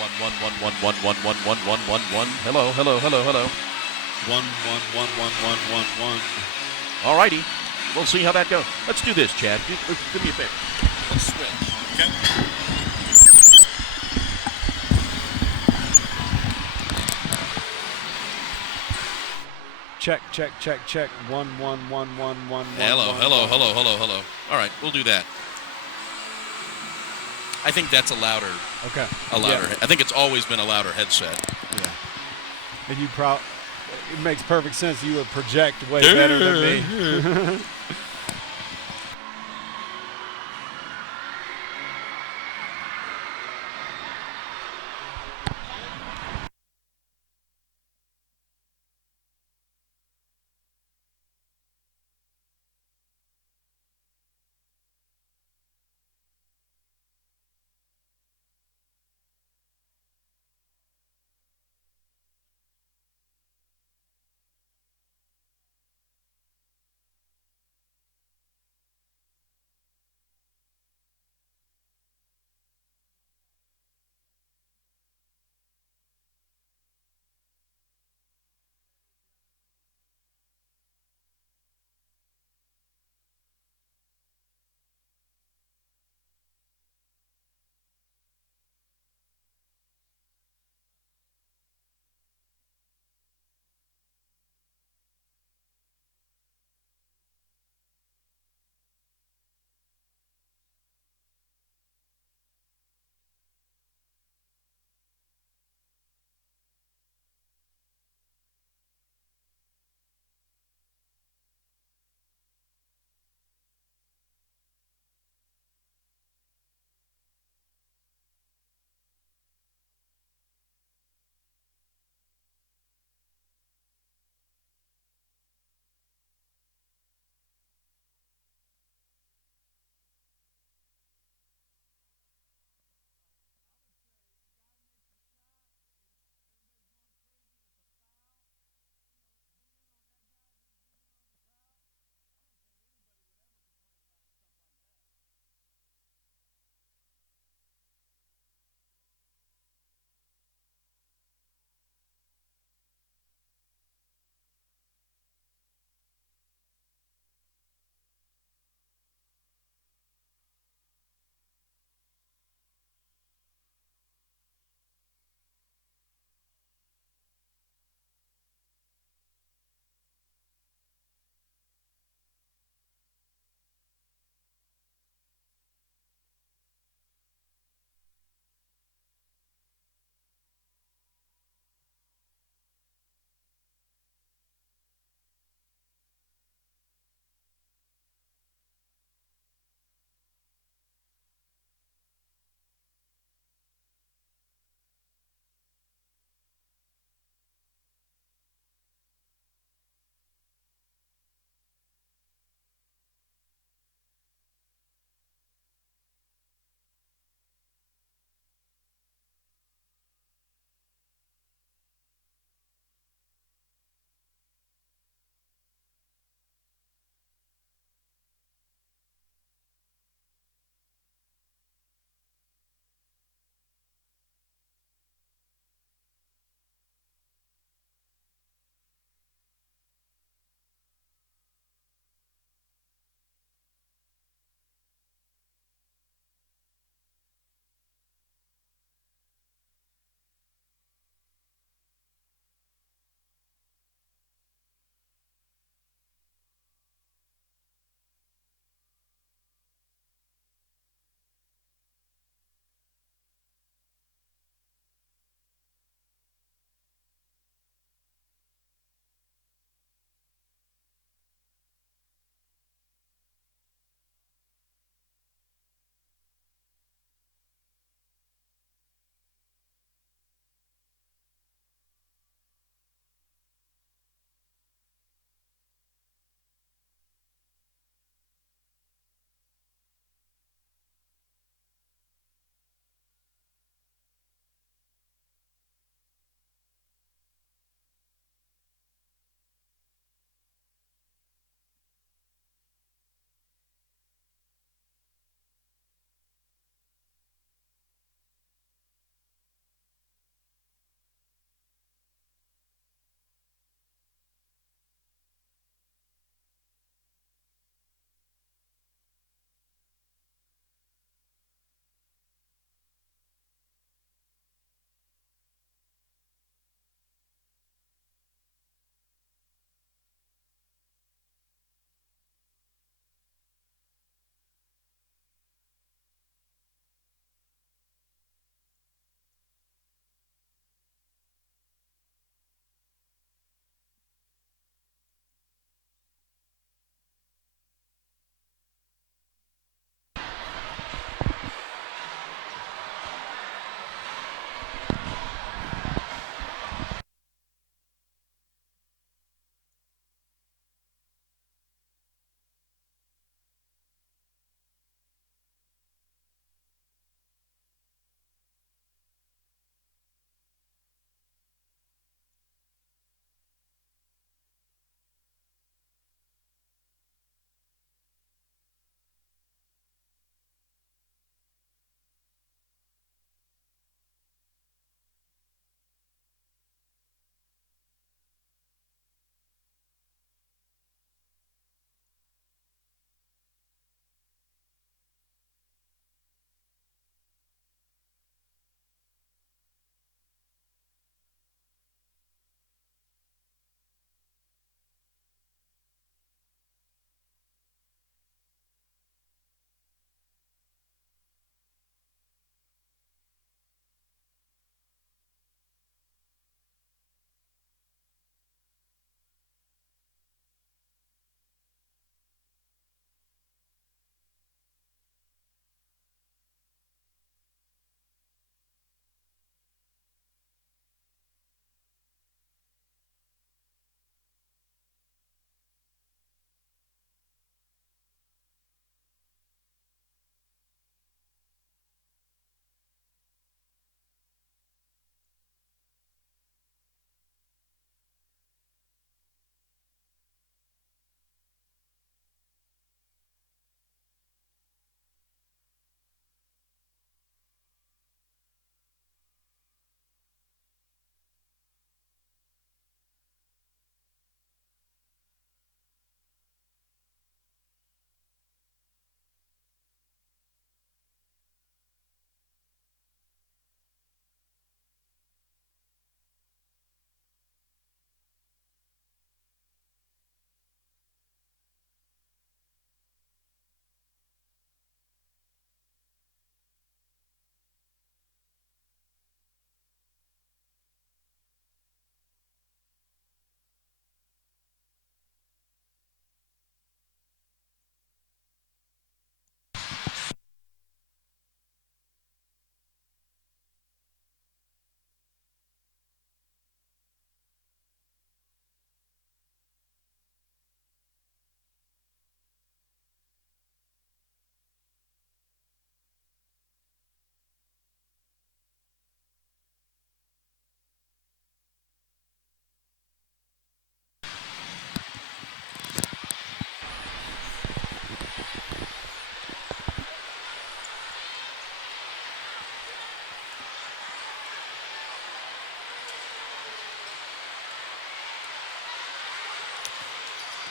1. Hello, hello, hello, hello. 1. All righty. We'll see how that goes. Let's do this, Chad. Do me a favor. Let's switch. Okay. Check, check, check, check. 1, 1, 1, 1, 1, 1. Hello. All right, we'll do that. I think that's a louder. Okay. Yeah. I think it's always been a louder headset. Yeah. And it makes perfect sense. You would project way better than me.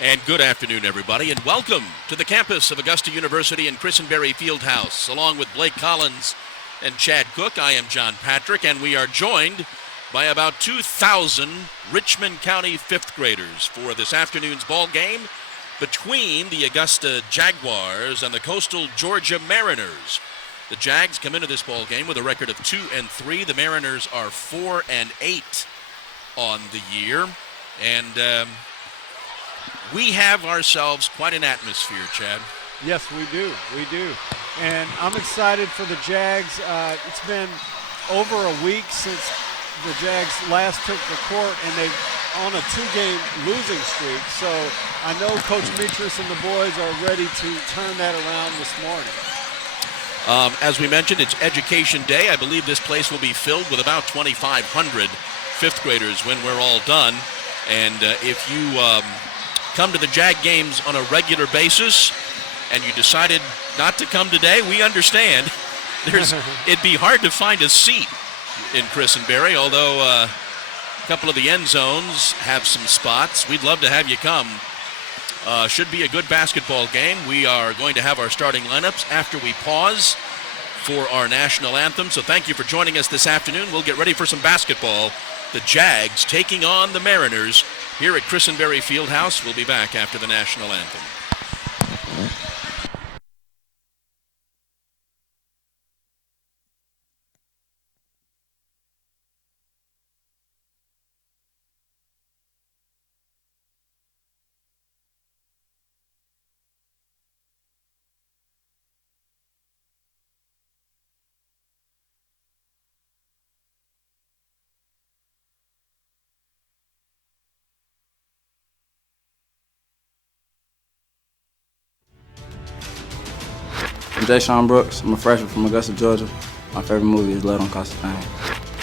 And good afternoon, everybody, and welcome to the campus of Augusta University in Christenberry Fieldhouse. Along with Blake Collins and Chad Cook, I am John Patrick, and we are joined by about 2,000 Richmond County fifth graders for this afternoon's ball game between the Augusta Jaguars and the Coastal Georgia Mariners. The Jags come into this ball game with a record of 2-3. The Mariners are 4-8 on the year, and we have ourselves quite an atmosphere, Chad. Yes, we do. And I'm excited for the Jags. It's been over a week since the Jags last took the court, and they're on a two-game losing streak. So I know Coach Mitris and the boys are ready to turn that around this morning. As we mentioned, it's Education Day. I believe this place will be filled with about 2,500 fifth graders when we're all done. And if you come to the Jag games on a regular basis and you decided not to come today, we understand. It'd be hard to find a seat in Christenberry, although a couple of the end zones have some spots. We'd love to have you come. Should be a good basketball game. We are going to have our starting lineups after we pause for our national anthem. So thank you for joining us this afternoon. We'll get ready for some basketball. The Jags taking on the Mariners here at Christenberry Fieldhouse. We'll be back after the national anthem. I'm Jay Sean Brooks. I'm a freshman from Augusta, Georgia. My favorite movie is Led on Costa Fame.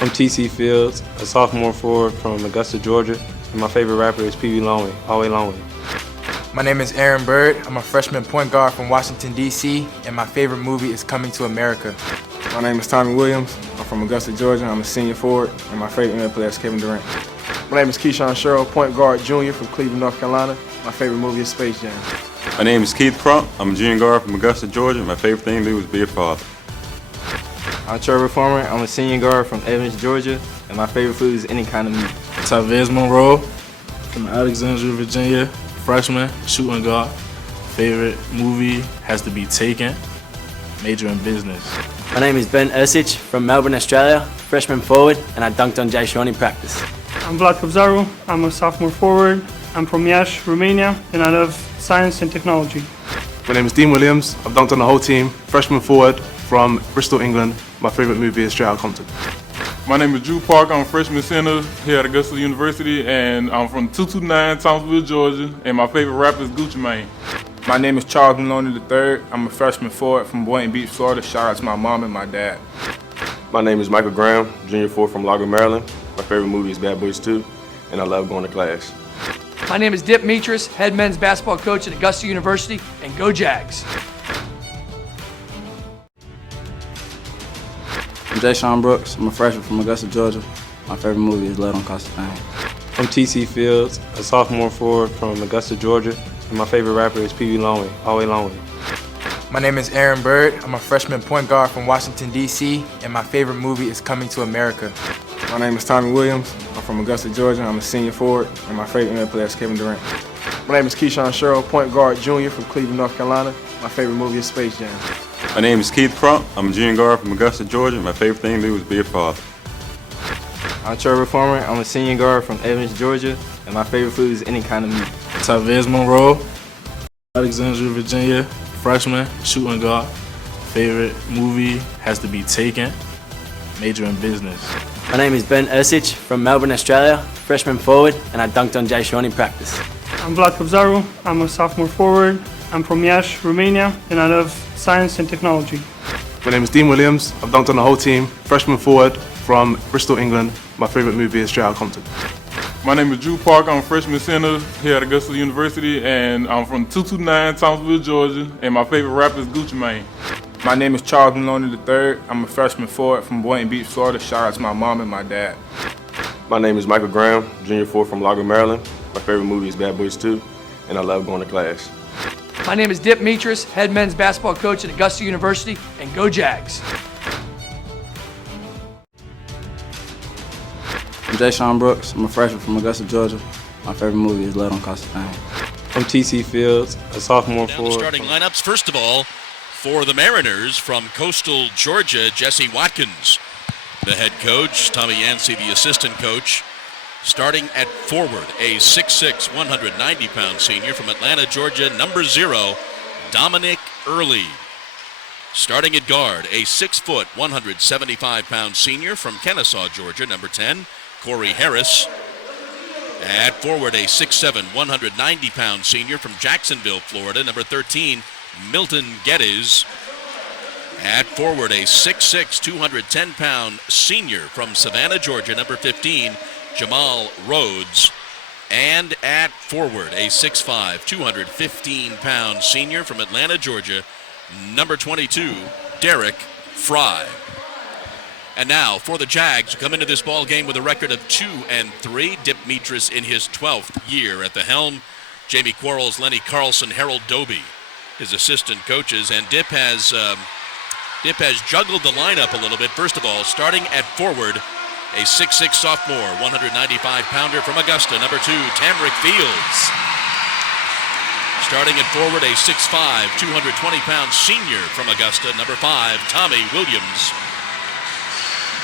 I'm TC Fields, a sophomore forward from Augusta, Georgia, and my favorite rapper is Pee Wee Longway, All Way Longway. My name is Aaron Bird. I'm a freshman point guard from Washington, D.C., and my favorite movie is Coming to America. My name is Tommy Williams. I'm from Augusta, Georgia. I'm a senior forward, and my favorite NBA player is Kevin Durant. My name is Keyshawn Sherrill, point guard junior from Cleveland, North Carolina. My favorite movie is Space Jam. My name is Keith Crump. I'm a junior guard from Augusta, Georgia. My favorite thing to do is be a father. I'm Trevor Farmer. I'm a senior guard from Evans, Georgia, and my favorite food is any kind of meat. Tavez Monroe from Alexandria, Virginia, freshman, shooting guard. Favorite movie has to be Taken, major in business. My name is Ben Ursich from Melbourne, Australia, freshman forward, and I dunked on Jay Sean in practice. I'm Vlad Kobzaru. I'm a sophomore forward. I'm from Iași, Romania, and I love science and technology. My name is Dean Williams. I've dunked on the whole team, freshman forward from Bristol, England. My favorite movie is Straight Outta Compton. My name is Drew Park. I'm a freshman center here at Augusta University, and I'm from 229 Thomasville, Georgia, and my favorite rapper is Gucci Mane. My name is Charles Maloney III. I'm a freshman forward from Boynton Beach, Florida. Shout out to my mom and my dad. My name is Michael Graham, junior forward from Lago, Maryland. My favorite movie is Bad Boys 2, and I love going to class. My name is Dip Mitris, head men's basketball coach at Augusta University, and go Jags. I'm Jay Sean Brooks. I'm a freshman from Augusta, Georgia. My favorite movie is Led on Costa Fame. I'm TC Fields, a sophomore forward from Augusta, Georgia, and my favorite rapper is Pee Wee Longway, All Way Longway. My name is Aaron Bird. I'm a freshman point guard from Washington, D.C., and my favorite movie is Coming to America. My name is Tommy Williams. I'm from Augusta, Georgia. I'm a senior forward, and my favorite NBA player is Kevin Durant. My name is Keyshawn Sherrill, point guard junior from Cleveland, North Carolina. My favorite movie is Space Jam. My name is Keith Crump. I'm a junior guard from Augusta, Georgia. My favorite thing to do is be a father. I'm Trevor Farmer. I'm a senior guard from Evans, Georgia, and my favorite food is any kind of meat. Tavez Monroe, Alexandria, Virginia, freshman, shooting guard. Favorite movie has to be Taken, major in business. My name is Ben Ursich from Melbourne, Australia, freshman forward, and I dunked on Jay Sean in practice. I'm Vlad Kobzaru. I'm a sophomore forward. I'm from Iași, Romania, and I love science and technology. My name is Dean Williams. I've dunked on the whole team, freshman forward from Bristol, England. My favorite movie is Straight Outta Compton. My name is Drew Park. I'm a freshman center here at Augusta University, and I'm from 229 Thomasville, Georgia, and my favorite rapper is Gucci Mane. My name is Charles Maloney III. I'm a freshman forward from Boynton Beach, Florida. Shout out to my mom and my dad. My name is Michael Graham, junior forward from Lago, Maryland. My favorite movie is Bad Boys 2, and I love going to class. My name is Dip Mitras, head men's basketball coach at Augusta University, and go Jags. I'm Jay Brooks. I'm a freshman from Augusta, Georgia. My favorite movie is Led on Constantine. I'm TC Fields, a sophomore Down forward. the starting lineups, first of all, for the Mariners from Coastal Georgia, Jesse Watkins, the head coach, Tommy Yancey, the assistant coach. Starting at forward, a 6'6", 190-pound senior from Atlanta, Georgia, number 0, Dominic Early. Starting at guard, a 6', 175-pound senior from Kennesaw, Georgia, number 10, Corey Harris. At forward, a 6'7", 190-pound senior from Jacksonville, Florida, number 13, Milton Geddes. At forward, a 6'6", 210-pound senior from Savannah, Georgia, number 15, Jamal Rhodes. And at forward, a 6'5", 215-pound senior from Atlanta, Georgia, number 22, Derek Fry. And now for the Jags, who come into this ball game with a record of 2-3. Dip Mitras in his 12th year at the helm. Jamie Quarles, Lenny Carlson, Harold Doby, his assistant coaches. And Dip has juggled the lineup a little bit. First of all, starting at forward, a 6'6" sophomore, 195-pounder from Augusta, number 2, Tamrick Fields. Starting at forward, a 6'5", 220-pound senior from Augusta, number 5, Tommy Williams.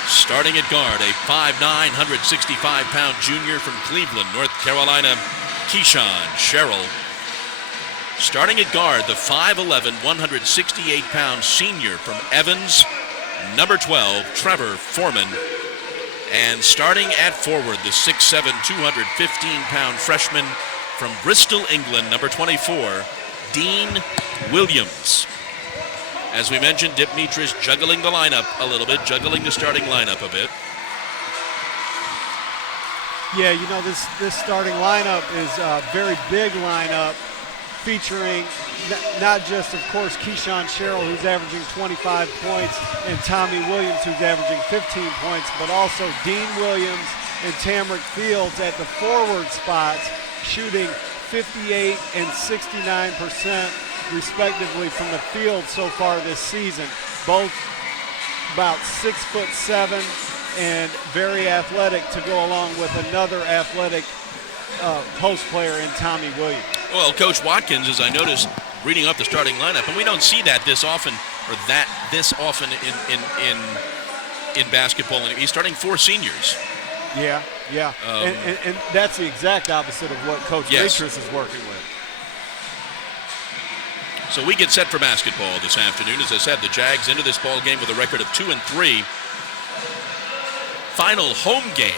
Starting at guard, a 5'9", 165-pound junior from Cleveland, North Carolina, Keyshawn Sherrill. Starting at guard, the 5'11", 168-pound senior from Evans, number 12, Trevor Foreman. And starting at forward, the 6'7", 215-pound freshman from Bristol, England, number 24, Dean Williams. As we mentioned, Dip Mitras juggling the lineup a little bit, juggling the starting lineup a bit. Yeah, you know, this starting lineup is a very big lineup featuring not just, of course, Keyshawn Sherrill, who's averaging 25 points, and Tommy Williams, who's averaging 15 points, but also Dean Williams and Tamrick Fields at the forward spots, shooting 58 and 69% respectively from the field so far this season. Both about 6'7" and very athletic to go along with another athletic post player in Tommy Williams. Well, Coach Watkins, as I noticed, reading up the starting lineup, and we don't see that this often, or this often in basketball. He's starting 4 seniors. Yeah. And that's the exact opposite of what Coach Mitras is working with. So we get set for basketball this afternoon. As I said, the Jags into this ball game with a record of 2-3. Final home game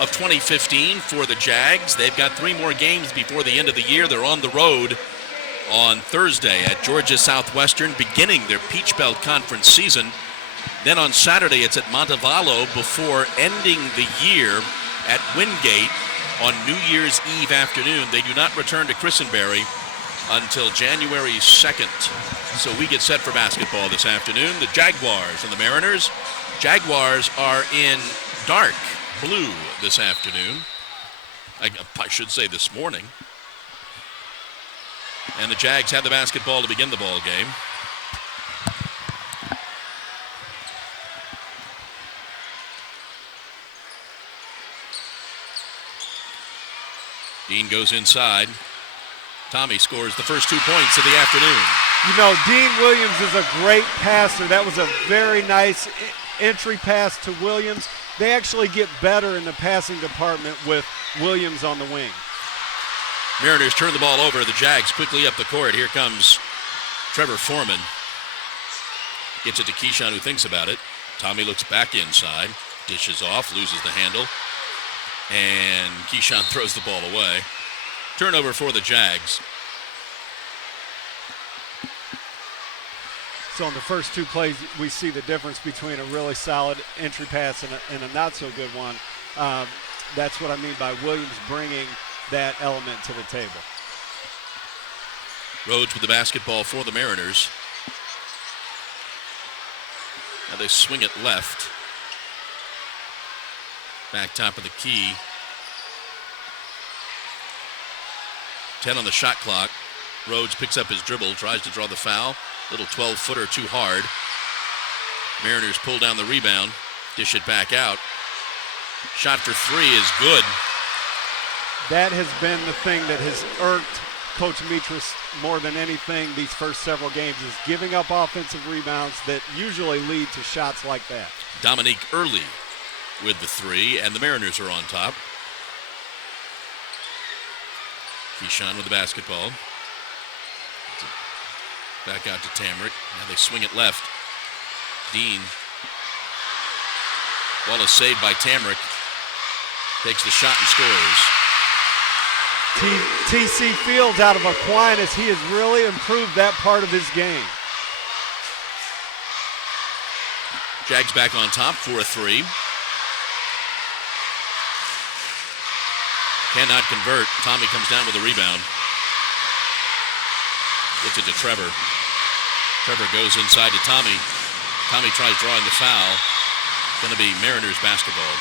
of 2015 for the Jags. They've got 3 more games before the end of the year. They're on the road on Thursday at Georgia Southwestern, beginning their Peach Belt Conference season. Then on Saturday, it's at Montevallo before ending the year at Wingate on New Year's Eve afternoon. They do not return to Christenberry until January 2nd. So we get set for basketball this afternoon. The Jaguars and the Mariners. Jaguars are in dark blue this afternoon. I should say this morning. And the Jags have the basketball to begin the ball game. Dean goes inside. Tommy scores the first 2 points of the afternoon. You know, Dean Williams is a great passer. That was a very nice entry pass to Williams. They actually get better in the passing department with Williams on the wing. Mariners turn the ball over. The Jags quickly up the court. Here comes Trevor Foreman. Gets it to Keyshawn, who thinks about it. Tommy looks back inside, dishes off, loses the handle, and Keyshawn throws the ball away. Turnover for the Jags. So in the first 2 plays, we see the difference between a really solid entry pass and a not so good one. That's what I mean by Williams bringing that element to the table. Rhodes with the basketball for the Mariners. Now they swing it left. Back top of the key. 10 on the shot clock. Rhodes picks up his dribble, tries to draw the foul. Little 12-footer too hard. Mariners pull down the rebound, dish it back out. Shot for three is good. That has been the thing that has irked Coach Mitras more than anything these first several games, is giving up offensive rebounds that usually lead to shots like that. Dominique Early with the three, and the Mariners are on top. Keyshawn with the basketball. Back out to Tamrick. Now they swing it left. Dean. Ball is saved by Tamrick. Takes the shot and scores. TC Fields out of Aquinas. He has really improved that part of his game. Jags back on top for a three. Cannot convert. Tommy comes down with a rebound. Gets it to Trevor. Trevor goes inside to Tommy. Tommy tries drawing the foul. Going to be Mariners basketball.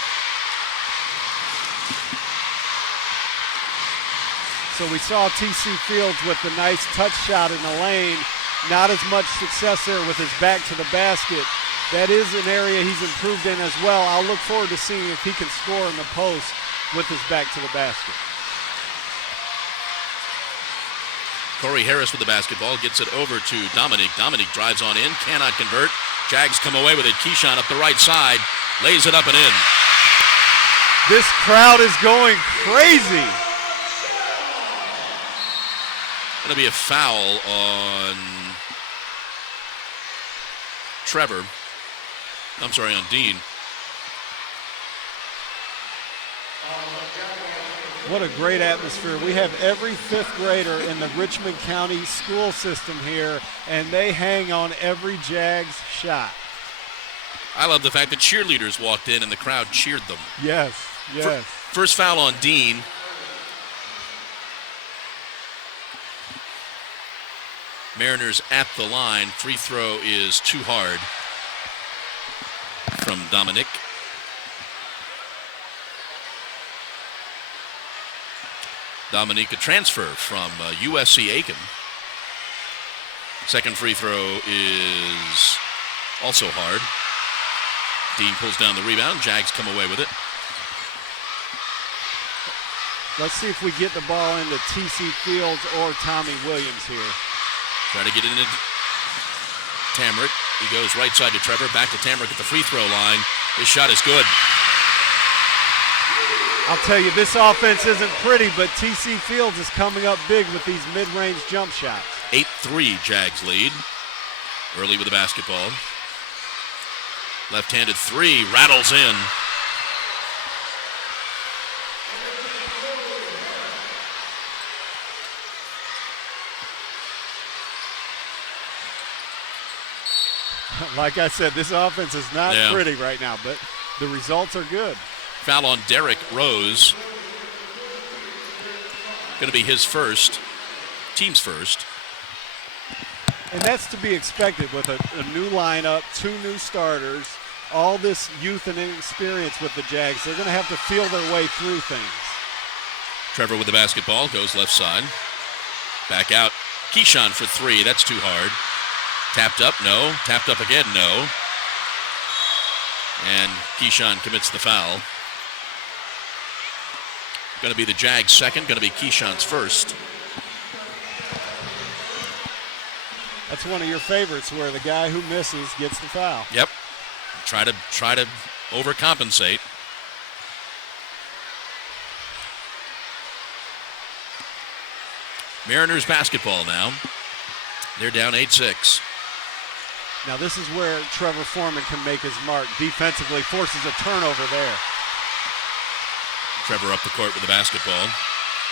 So we saw TC Fields with the nice touch shot in the lane. Not as much success there with his back to the basket. That is an area he's improved in as well. I'll look forward to seeing if he can score in the post with his back to the basket. Corey Harris with the basketball, gets it over to Dominique. Dominique drives on in, cannot convert. Jags come away with it. Keyshawn up the right side, lays it up and in. This crowd is going crazy. Going to be a foul on Trevor. I'm sorry, on Dean. What a great atmosphere. We have every fifth grader in the Richmond County school system here, and they hang on every Jags shot. I love the fact that cheerleaders walked in and the crowd cheered them. Yes, yes. First foul on Dean. Mariners at the line. Free throw is too hard from Dominic. Dominique, a transfer from USC Aiken. Second free throw is also hard. Dean pulls down the rebound. Jags come away with it. Let's see if we get the ball into TC Fields or Tommy Williams here. Try to get it into Tamrick. He goes right side to Trevor. Back to Tamrick at the free throw line. His shot is good. I'll tell you, this offense isn't pretty, but TC Fields is coming up big with these mid-range jump shots. 8-3 Jags lead. Early with the basketball. Left-handed three rattles in. Like I said, this offense is not pretty right now, but the results are good. Foul on Derek Rose. Going to be his first, team's first. And that's to be expected with a new lineup, two new starters, all this youth and inexperience with the Jags. They're going to have to feel their way through things. Trevor with the basketball, goes left side. Back out. Keyshawn for three, that's too hard. Tapped up, no. Tapped up again, no. And Keyshawn commits the foul. Going to be the Jags' second, going to be Keyshawn's first. That's one of your favorites, where the guy who misses gets the foul. Yep. Try to overcompensate. Mariners basketball now. They're down 8-6. Now this is where Trevor Foreman can make his mark. Defensively, forces a turnover there. Trevor up the court with the basketball.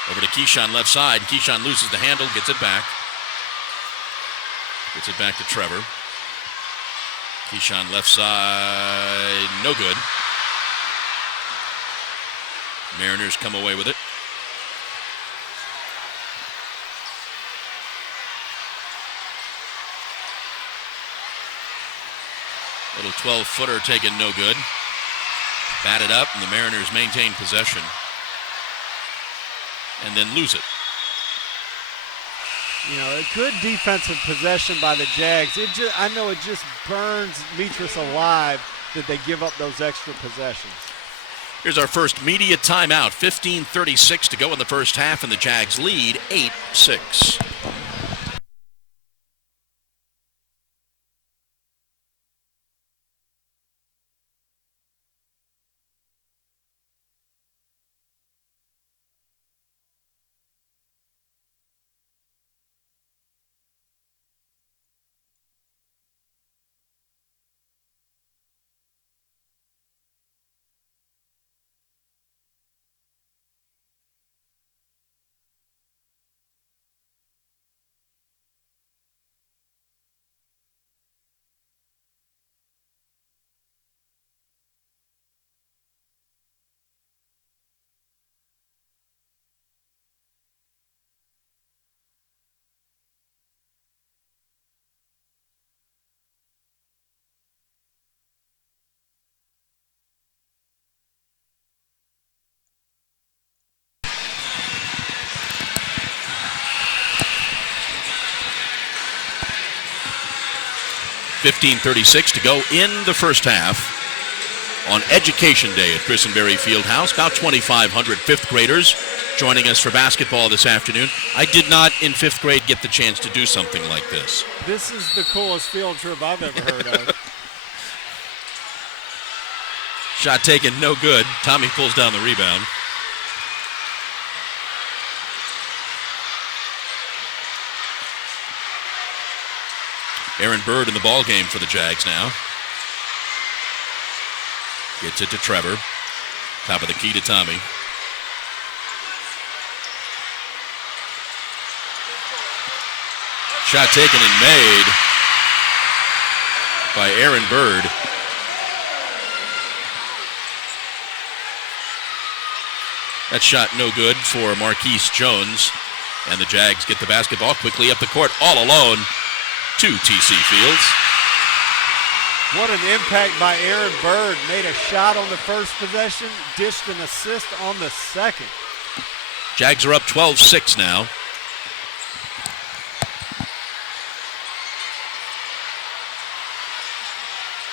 Over to Keyshawn left side. Keyshawn loses the handle, gets it back. Gets it back to Trevor. Keyshawn left side, no good. Mariners come away with it. Little 12-footer taken no good. Batted up, and the Mariners maintain possession. And then lose it. You know, a good defensive possession by the Jags. I know it just burns Mitras alive that they give up those extra possessions. Here's our first media timeout. 15:36 to go in the first half, and the Jags lead 8-6. $15:36 to go in the first half on Education Day at Christenberry Fieldhouse. About 2,500 fifth graders joining us for basketball this afternoon. I did not in fifth grade get the chance to do something like this. This is the coolest field trip I've ever heard of. Shot taken, no good. Tommy pulls down the rebound. Aaron Bird in the ball game for the Jags now. Gets it to Trevor. Top of the key to Tommy. Shot taken and made by Aaron Bird. That shot no good for Marquise Jones. And the Jags get the basketball quickly up the court all alone to TC Fields. What an impact by Aaron Bird. Made a shot on the first possession, dished an assist on the second. Jags are up 12-6 now.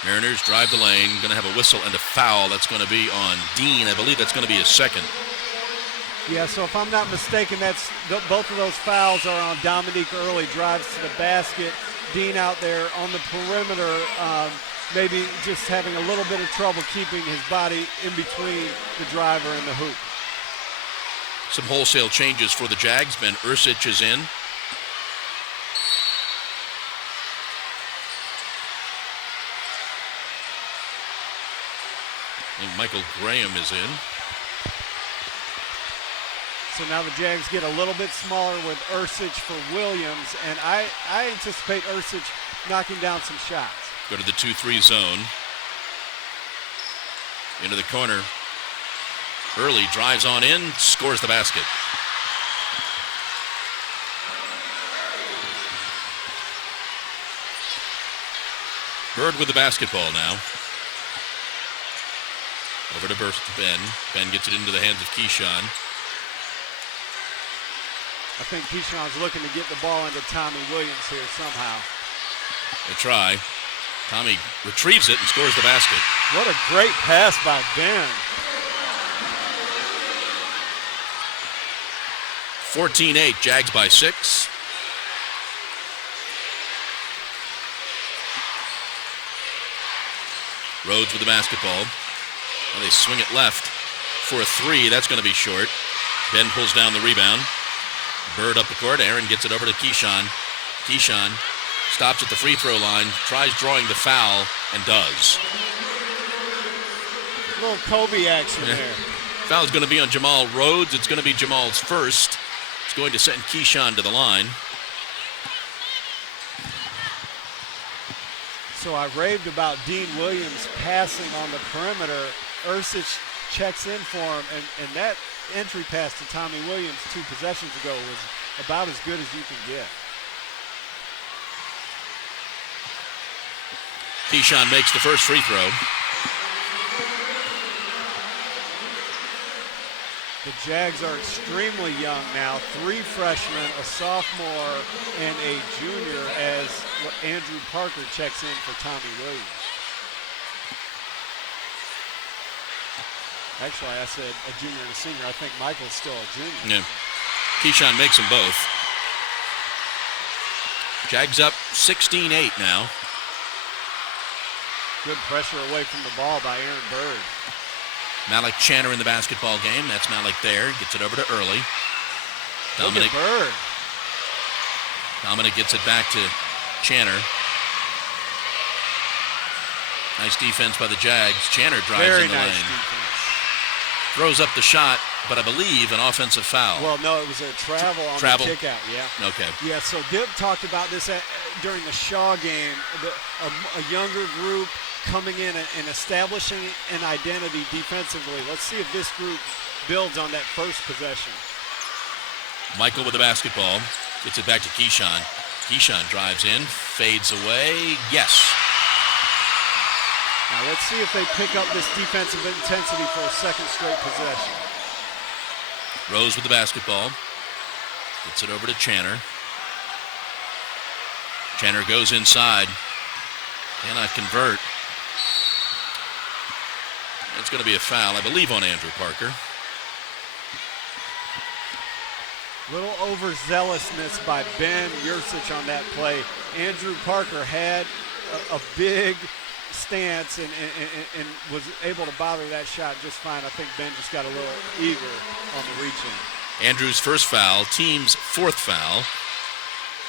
Mariners drive the lane, going to have a whistle and a foul. That's going to be on Dean. I believe that's going to be his second. Yeah, so if I'm not mistaken, both of those fouls are on Dominique Early. Drives to the basket. Dean out there on the perimeter, maybe just having a little bit of trouble keeping his body in between the driver and the hoop. Some wholesale changes for the Jags. Ben Ursich is in. And Michael Graham is in. So now the Jags get a little bit smaller with Ursich for Williams, and I anticipate Ursich knocking down some shots. Go to the 2-3 zone. Into the corner. Early drives on in, scores the basket. Bird with the basketball now. Over to Ben. Ben gets it into the hands of Keyshawn. I think Keyshawn's looking to get the ball into Tommy Williams here somehow. They try. Tommy retrieves it and scores the basket. What a great pass by Ben. 14-8, Jags by 6. Rhodes with the basketball. And they swing it left for a three. That's going to be short. Ben pulls down the rebound. Bird up the court. Aaron gets it over to Keyshawn. Keyshawn stops at the free throw line, tries drawing the foul, and does. A little Kobe action there. Foul is going to be on Jamal Rhodes. It's going to be Jamal's first. It's going to send Keyshawn to the line. So I raved about Dean Williams passing on the perimeter. Ursich checks in for him, and that entry pass to Tommy Williams 2 possessions ago was about as good as you can get. Keyshawn makes the first free throw. The Jags are extremely young now. 3 freshmen, a sophomore, and a junior as Andrew Parker checks in for Tommy Williams. Actually, I said a junior and a senior. I think Michael's still a junior. Yeah. Keyshawn makes them both. Jags up 16-8 now. Good pressure away from the ball by Aaron Bird. Malik Channer in the basketball game. That's Malik there. Gets it over to Early. Dominic Bird. Dominic gets it back to Channer. Nice defense by the Jags. Channer drives Very in the nice lane. defense. Throws up the shot, but I believe an offensive foul. Well, no, it was a travel on the kick out, yeah. Okay. Yeah, so Dib talked about this during the Shaw game, a younger group coming in and establishing an identity defensively. Let's see if this group builds on that first possession. Michael with the basketball. Gets it back to Keyshawn. Keyshawn drives in, fades away. Yes. Now let's see if they pick up this defensive intensity for a second straight possession. Rose with the basketball. Gets it over to Channer. Channer goes inside. Cannot convert. It's going to be a foul, I believe, on Andrew Parker. Little overzealousness by Ben Yursich on that play. Andrew Parker had a big stance and was able to bother that shot just fine. I think Ben just got a little eager on the reach-in. Andrew's first foul, team's 4th foul.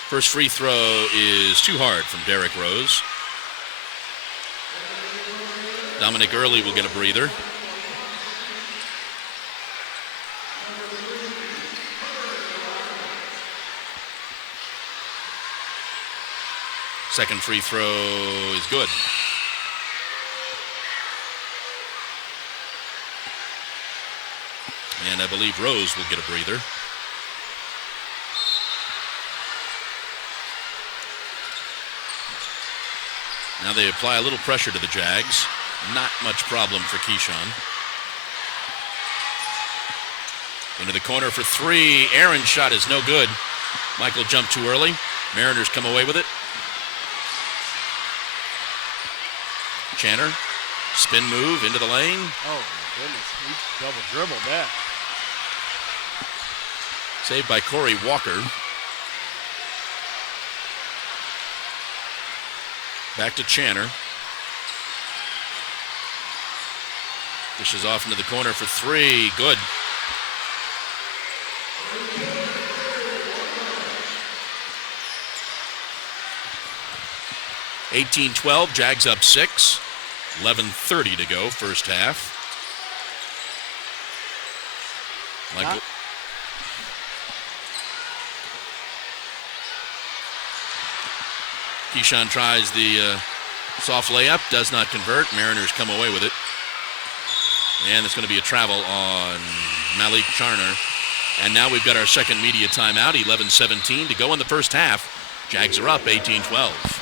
First free throw is too hard from Derrick Rose. Dominic Early will get a breather. Second free throw is good. And I believe Rose will get a breather. Now they apply a little pressure to the Jags. Not much problem for Keyshawn. Into the corner for 3. Aaron's shot is no good. Michael jumped too early. Mariners come away with it. Channer, spin move into the lane. Oh my goodness, he double dribbled that. Saved by Corey Walker. Back to Channer. Dishes off into the corner for 3. Good. (18-12), Jags up 6. 11:30 to go, first half. Michael. Keyshawn tries the soft layup, does not convert. Mariners come away with it. And it's going to be a travel on Malik Charner. And now we've got our second media timeout, 11:17 to go in the first half. Jags are up 18-12.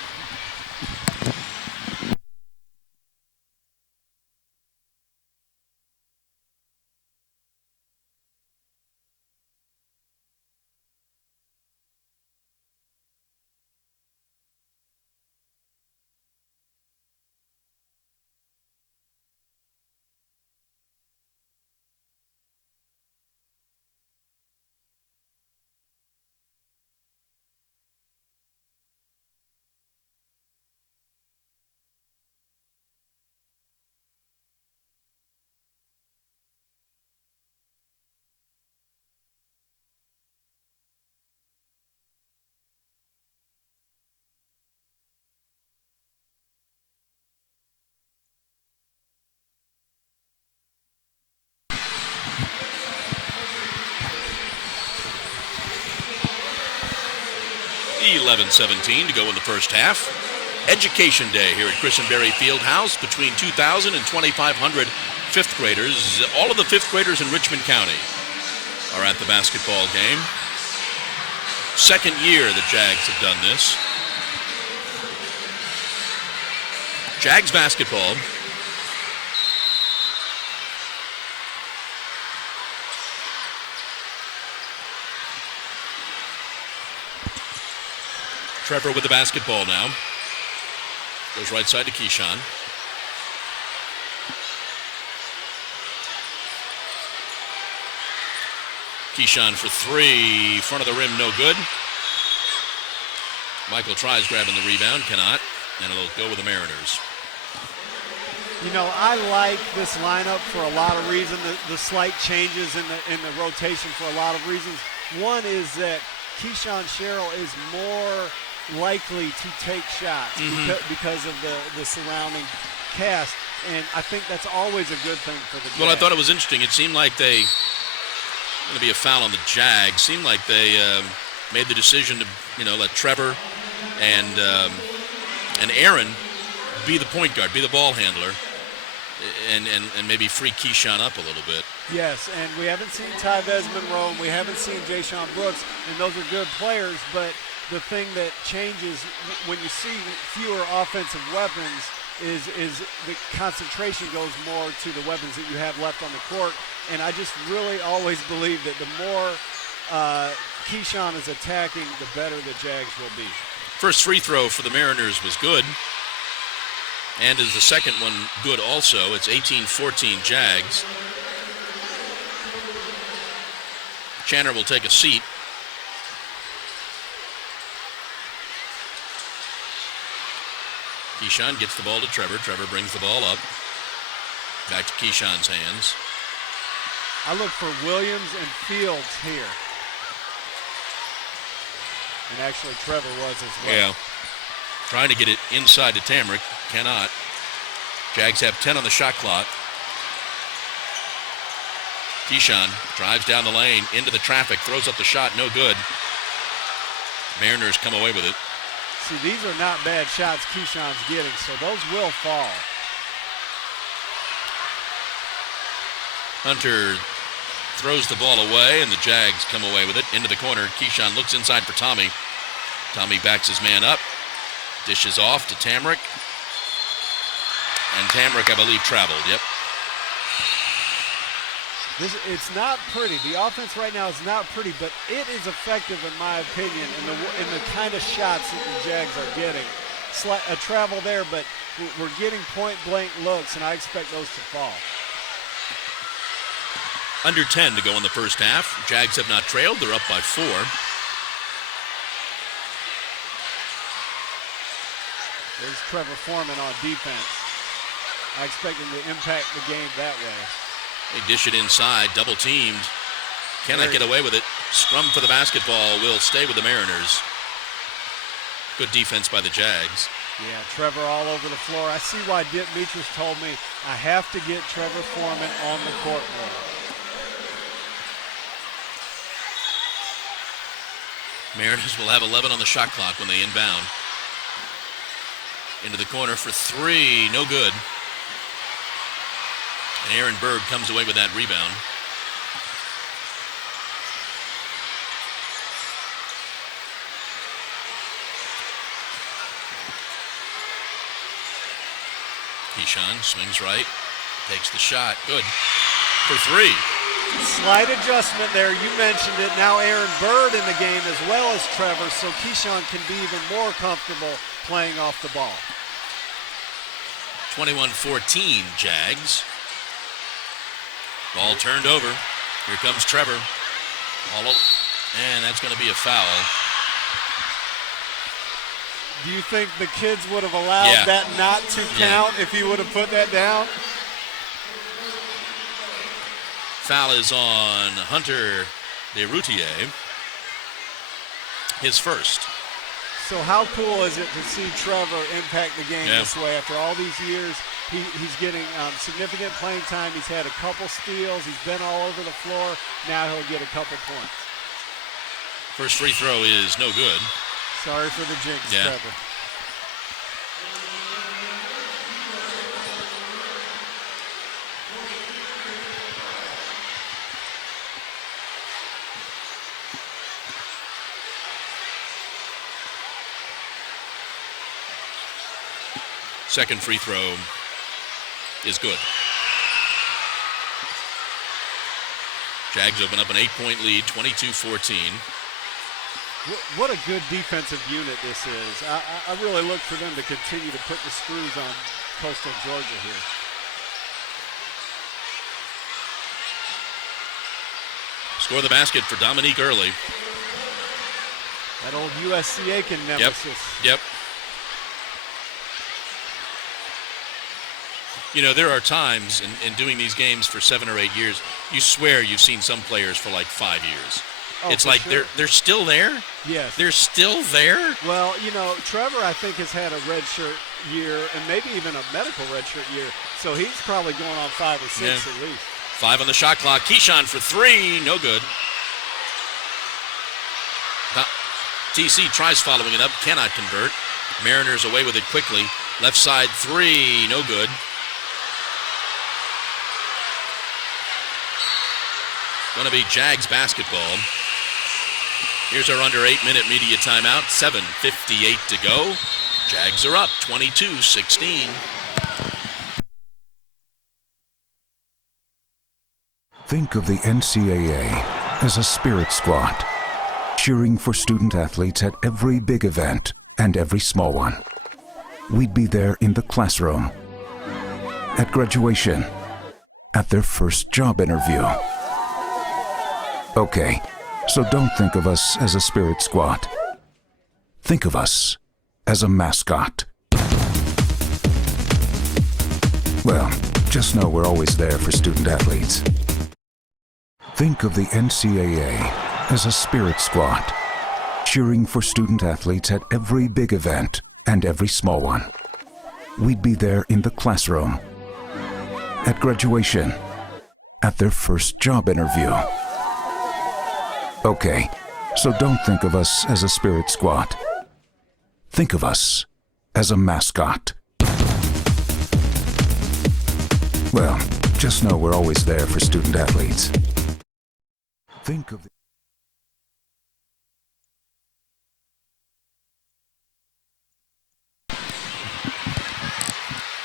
(11:17 to go in the first half. Education Day here at Christenberry Fieldhouse between 2,000 and 2,500 fifth graders. All of the fifth graders in Richmond County are at the basketball game. Second year the Jags have done this. Jags basketball. Trevor with the basketball now. Goes right side to Keyshawn. Keyshawn for three. Front of the rim, no good. Michael tries grabbing the rebound, cannot. And it'll go with the Mariners. You know, I like this lineup for a lot of reasons. The slight changes in the rotation for a lot of reasons. One is that Keyshawn Sherrill is more likely to take shots because of the surrounding cast, and I think that's always a good thing for the Jags. Well, I thought it was interesting. It seemed like going to be a foul on the Jags. Seemed like they made the decision to let Trevor and Aaron be the point guard, be the ball handler, and maybe free Keyshawn up a little bit. Yes, and we haven't seen Tyvez Monroe, and we haven't seen Jayshawn Brooks, and those are good players, but the thing that changes when you see fewer offensive weapons is the concentration goes more to the weapons that you have left on the court, and I just really always believe that the more Keyshawn is attacking, the better the Jags will be. First free throw for the Mariners was good. And is the second one good also? It's 18-14 Jags. Chandler will take a seat. Keyshawn gets the ball to Trevor. Trevor brings the ball up. Back to Keyshawn's hands. I look for Williams and Fields here. And actually Trevor was as well. Yeah. Trying to get it inside to Tamrick. Cannot. Jags have 10 on the shot clock. Keyshawn drives down the lane into the traffic, throws up the shot, no good. Mariners come away with it. See, these are not bad shots Keyshawn's getting, so those will fall. Hunter throws the ball away, and the Jags come away with it. Into the corner, Keyshawn looks inside for Tommy. Tommy backs his man up. Dishes off to Tamrick. And Tamrick, I believe, traveled. Yep. It's not pretty. The offense right now is not pretty, but it is effective in my opinion in the kind of shots that the Jags are getting. A travel there, but we're getting point-blank looks, and I expect those to fall. Under 10 to go in the first half. Jags have not trailed. They're up by 4. There's Trevor Foreman on defense. I expect him to impact the game that way. They dish it inside, double teamed. Cannot get away with it. Scrum for the basketball will stay with the Mariners. Good defense by the Jags. Yeah, Trevor all over the floor. I see why Dick Mitras told me I have to get Trevor Foreman on the court more. Mariners will have 11 on the shot clock when they inbound. Into the corner for 3, no good. And Aaron Berg comes away with that rebound. Keyshawn swings right, takes the shot, good. For 3. Slight adjustment there, you mentioned it. Now Aaron Bird in the game as well as Trevor, so Keyshawn can be even more comfortable playing off the ball. 21-14 Jags. Ball turned over. Here comes Trevor. And that's going to be a foul. Do you think the kids would have allowed that not to count if he would have put that down? Foul is on Hunter DeRoutier. His first. So how cool is it to see Trevor impact the game this way? After all these years, he's getting significant playing time. He's had a couple steals. He's been all over the floor. Now he'll get a couple points. First free throw is no good. Sorry for the jinx, Trevor. Second free throw is good. Jags open up an 8-point lead, 22-14. What a good defensive unit this is. I really look for them to continue to put the screws on Coastal Georgia here. Score the basket for Dominique Early. That old USC Aiken nemesis. Yep. You know, there are times in doing these games for 7 or 8 years, you swear you've seen some players for like 5 years. Oh, it's like sure. they're still there? Yes. They're still there? Well, you know, Trevor, I think, has had a redshirt year and maybe even a medical redshirt year. So he's probably going on 5 or 6 at least. 5 on the shot clock. Keyshawn for 3. No good. TC tries following it up. Cannot convert. Mariners away with it quickly. Left side 3. No good. Going to be Jags basketball. Here's our under 8-minute media timeout. 7:58 to go. Jags are up 22-16. Think of the NCAA as a spirit squad, cheering for student athletes at every big event and every small one. We'd be there in the classroom, at graduation, at their first job interview. Okay, so don't think of us as a spirit squad. Think of us as a mascot. Well, just know we're always there for student athletes. Think of the NCAA as a spirit squad, cheering for student athletes at every big event and every small one. We'd be there in the classroom, at graduation, at their first job interview. Okay, so don't think of us as a spirit squad. Think of us as a mascot. Well, just know we're always there for student athletes. Think of the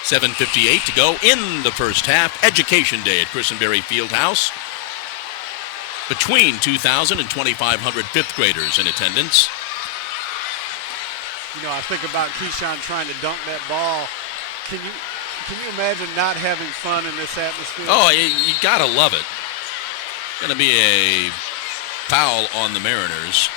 7:58 to go in the first half. Education Day at Christenberry Fieldhouse. Between 2,000 and 2,500 fifth graders in attendance. You know, I think about Keyshawn trying to dunk that ball. Can you imagine not having fun in this atmosphere? Oh, you gotta love it. Gonna be a foul on the Mariners.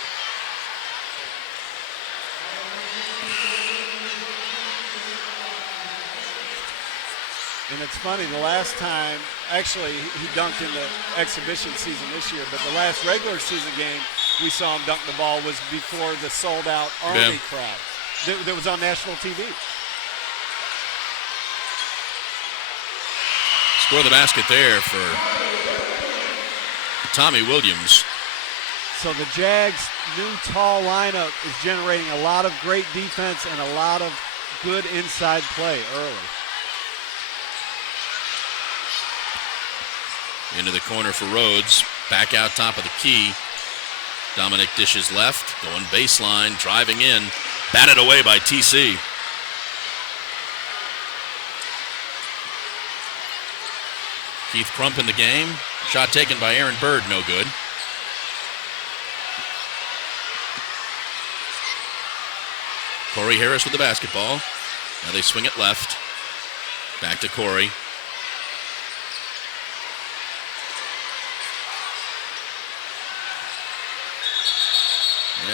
And it's funny, the last time, actually, he dunked in the exhibition season this year, but the last regular season game we saw him dunk the ball was before the sold-out Army crowd that was on national TV. Score the basket there for Tommy Williams. So the Jags' new tall lineup is generating a lot of great defense and a lot of good inside play early. Into the corner for Rhodes. Back out top of the key. Dominic dishes left. Going baseline. Driving in. Batted away by TC. Keith Crump in the game. Shot taken by Aaron Bird. No good. Corey Harris with the basketball. Now they swing it left. Back to Corey.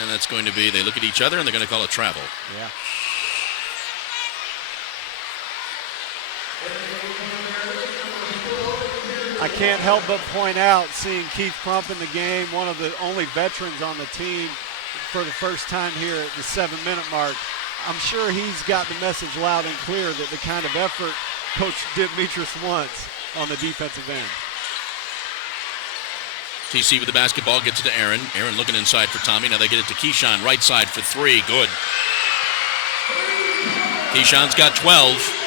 And that's going to be, they look at each other and they're going to call a travel. Yeah. I can't help but point out, seeing Keith Crump in the game, one of the only veterans on the team for the first time here at the 7-minute mark. I'm sure he's got the message loud and clear that the kind of effort Coach Demetrius wants on the defensive end. TC with the basketball, gets it to Aaron. Aaron looking inside for Tommy. Now they get it to Keyshawn, right side for 3. Good. Keyshawn's got 12.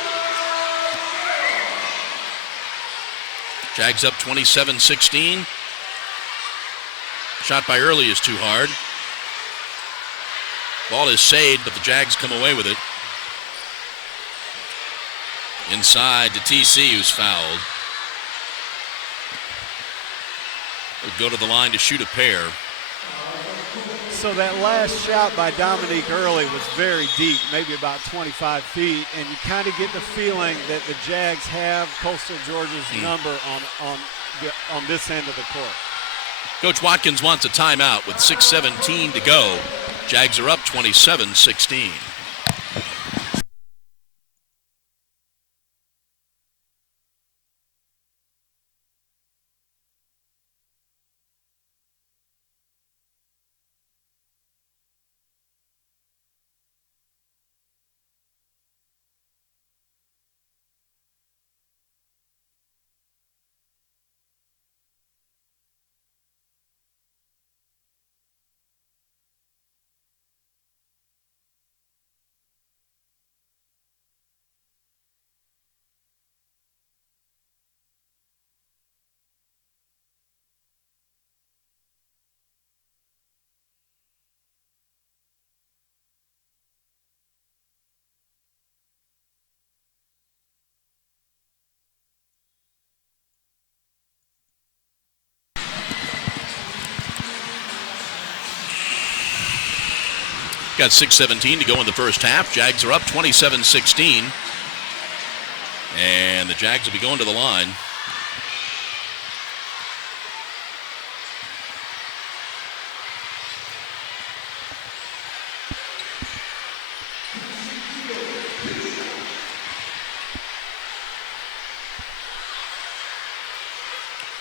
Jags up 27-16. Shot by Early is too hard. Ball is saved, but the Jags come away with it. Inside to TC, who's fouled. Would go to the line to shoot a pair. So So that last shot by Dominique Early was very deep, maybe about 25 feet, and you kind of get the feeling that the Jags have Coastal Georgia's number on this end of the court. Coach Watkins wants a timeout with 6:17 to go. Jags are up 27-16. Got 6:17 to go in the first half. Jags are up 27-16. And the Jags will be going to the line.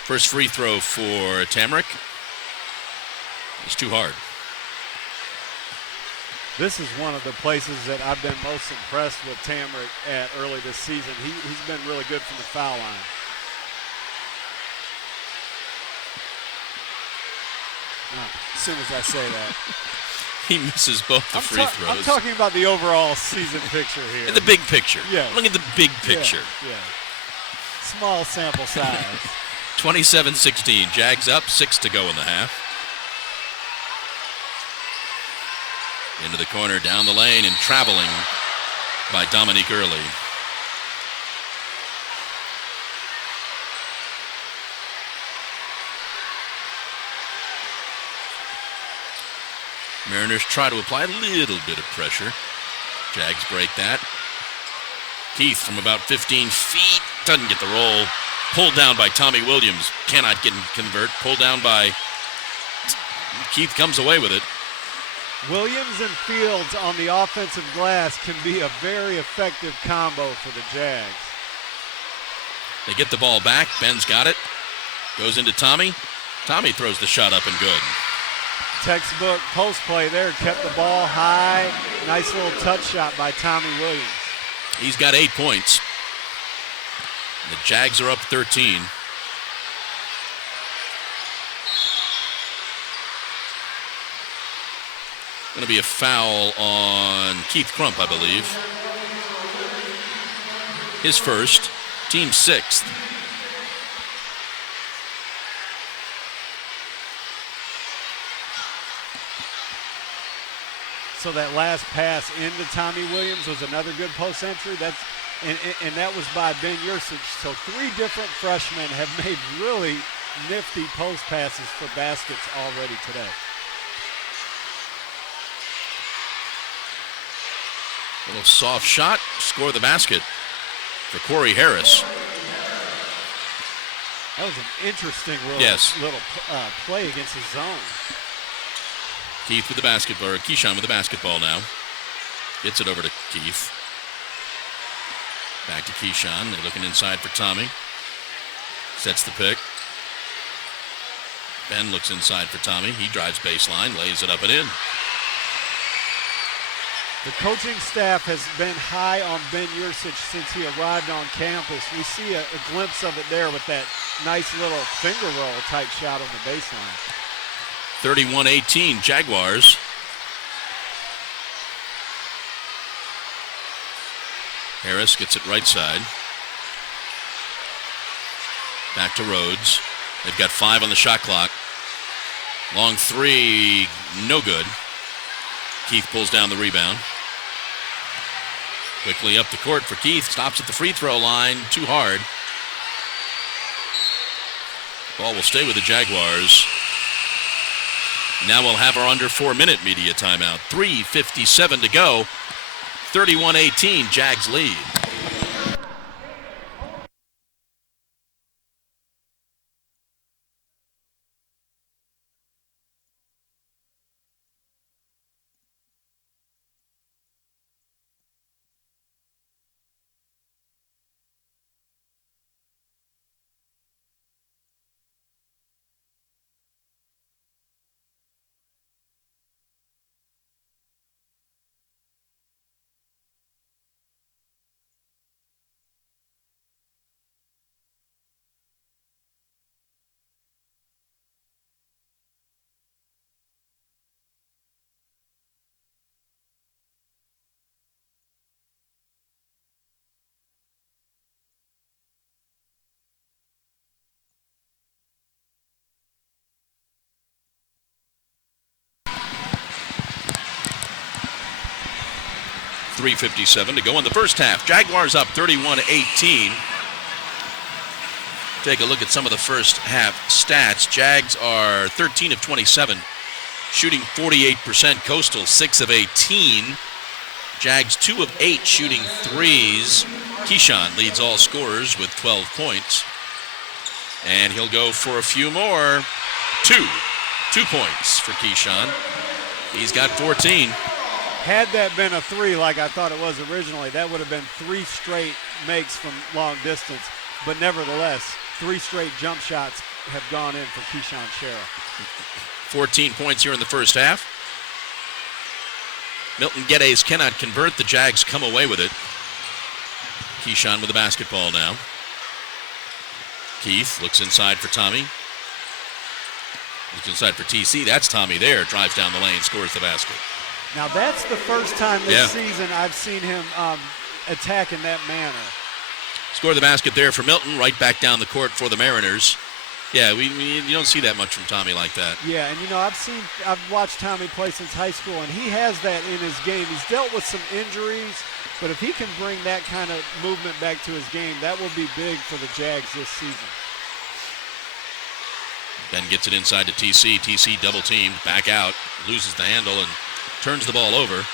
First free throw for Tamrick. It's too hard. This is one of the places that I've been most impressed with Tamrick at early this season. He's been really good from the foul line. As soon as I say that. He misses both the free throws. I'm talking about the overall season picture here. The big picture. Yeah. Look at the big picture. Yeah. Small sample size. 27-16. Jags up, 6 to go in the half. Into the corner, down the lane, and traveling by Dominique Early. Mariners try to apply a little bit of pressure. Jags break that. Keith from about 15 feet, doesn't get the roll. Pulled down by Tommy Williams, cannot convert. Pulled down by Keith, comes away with it. Williams and Fields on the offensive glass can be a very effective combo for the Jags. They get the ball back. Ben's got it. Goes into Tommy. Tommy throws the shot up and good. Textbook post play there. Kept the ball high. Nice little touch shot by Tommy Williams. He's got 8 points. The Jags are up 13. Going to be a foul on Keith Crump, I believe. His first, team 6th. So that last pass into Tommy Williams was another good post entry. And that was by Ben Yursich. So 3 different freshmen have made really nifty post passes for baskets already today. Little soft shot, score the basket for Corey Harris. That was an interesting little play against his zone. Keith with the basketball, or Keyshawn with the basketball now. Gets it over to Keith. Back to Keyshawn. They're looking inside for Tommy. Sets the pick. Ben looks inside for Tommy. He drives baseline, lays it up and in. The coaching staff has been high on Ben Yursich since he arrived on campus. We see a glimpse of it there with that nice little finger roll type shot on the baseline. 31-18 Jaguars. Harris gets it right side. Back to Rhodes. They've got 5 on the shot clock. Long 3, no good. Keith pulls down the rebound. Quickly up the court for Keith. Stops at the free throw line. Too hard. Ball will stay with the Jaguars. Now we'll have our under 4-minute media timeout. 3:57 to go. 31-18, Jags lead. .357 to go in the first half. Jaguars up 31-18. Take a look at some of the first half stats. Jags are 13 of 27, shooting 48%. Coastal 6 of 18. Jags 2 of 8 shooting threes. Keyshawn leads all scorers with 12 points. And he'll go for a few more. 2 points for Keyshawn. He's got 14. Had that been a 3 like I thought it was originally, that would have been 3 straight makes from long distance. But nevertheless, 3 straight jump shots have gone in for Keyshawn Sheriff. 14 points here in the first half. Milton Geddes cannot convert. The Jags come away with it. Keyshawn with the basketball now. Keith looks inside for Tommy. Looks inside for TC. That's Tommy there. Drives down the lane, scores the basket. Now that's the first time this season I've seen him attack in that manner. Score the basket there for Milton. Right back down the court for the Mariners. Yeah, you don't see that much from Tommy like that. Yeah, and I've watched Tommy play since high school, and he has that in his game. He's dealt with some injuries, but if he can bring that kind of movement back to his game, that will be big for the Jags this season. Ben gets it inside to TC. TC double teamed, back out, loses the handle, and turns the ball over.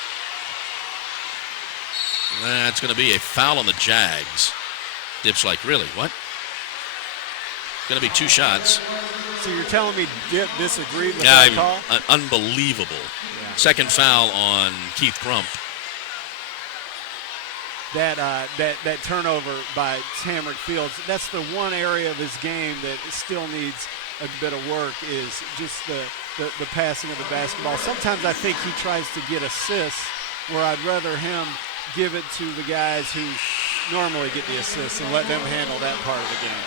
That's going to be a foul on the Jags. Dip's like, really, what? Going to be 2 shots. So you're telling me Dip disagreed with that call? Unbelievable. Yeah. Second foul on Keith Crump. That turnover by Tamarick Fields, that's the one area of his game that still needs a bit of work, is just the passing of the basketball. Sometimes I think he tries to get assists where I'd rather him give it to the guys who normally get the assists and let them handle that part of the game.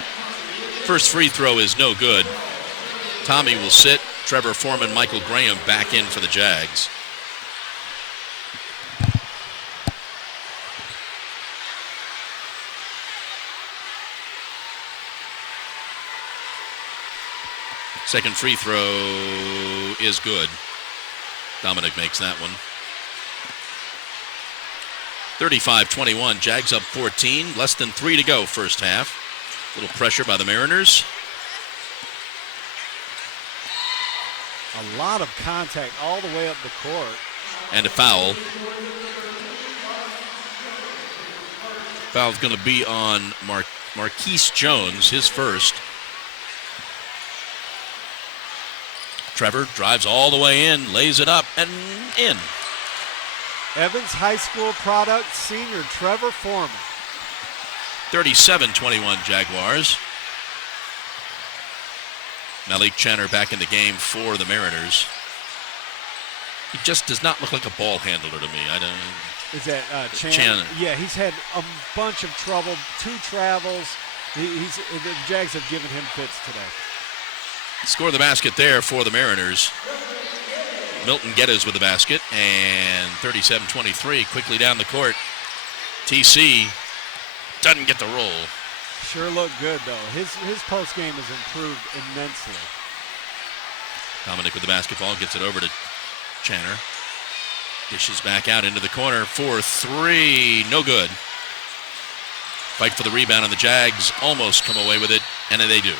First free throw is no good. Tommy will sit. Trevor Foreman, Michael Graham back in for the Jags. Second free throw is good. Dominic makes that one. 35-21, Jags up 14, less than 3 to go first half. A little pressure by the Mariners. A lot of contact all the way up the court. And a foul. Foul's going to be on Marquise Jones, his first. Trevor drives all the way in, lays it up, and in. Evans High School product, senior Trevor Foreman. 37-21 Jaguars. Malik Channer back in the game for the Mariners. He just does not look like a ball handler to me. I don't. Is that Channer? Yeah, he's had a bunch of trouble, 2 travels. The Jags have given him fits today. Score the basket there for the Mariners. Milton Geddes with the basket, and 37-23, quickly down the court. TC doesn't get the roll. Sure looked good, though. His post game has improved immensely. Dominic with the basketball, gets it over to Channer. Dishes back out into the corner for 3, no good. Fight for the rebound, and the Jags almost come away with it, and they do.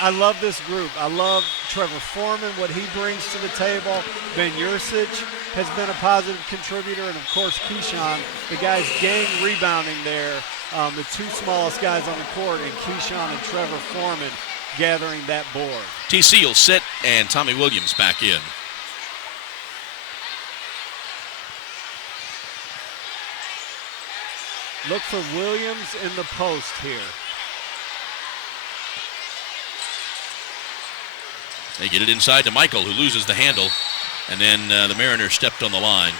I love this group. I love Trevor Foreman, what he brings to the table. Ben Yurcich has been a positive contributor. And, of course, Keyshawn, the guys gang rebounding there, the two smallest guys on the court, and Keyshawn and Trevor Foreman gathering that board. TC will sit, and Tommy Williams back in. Look for Williams in the post here. They get it inside to Michael, who loses the handle, and then the Mariners stepped on the line.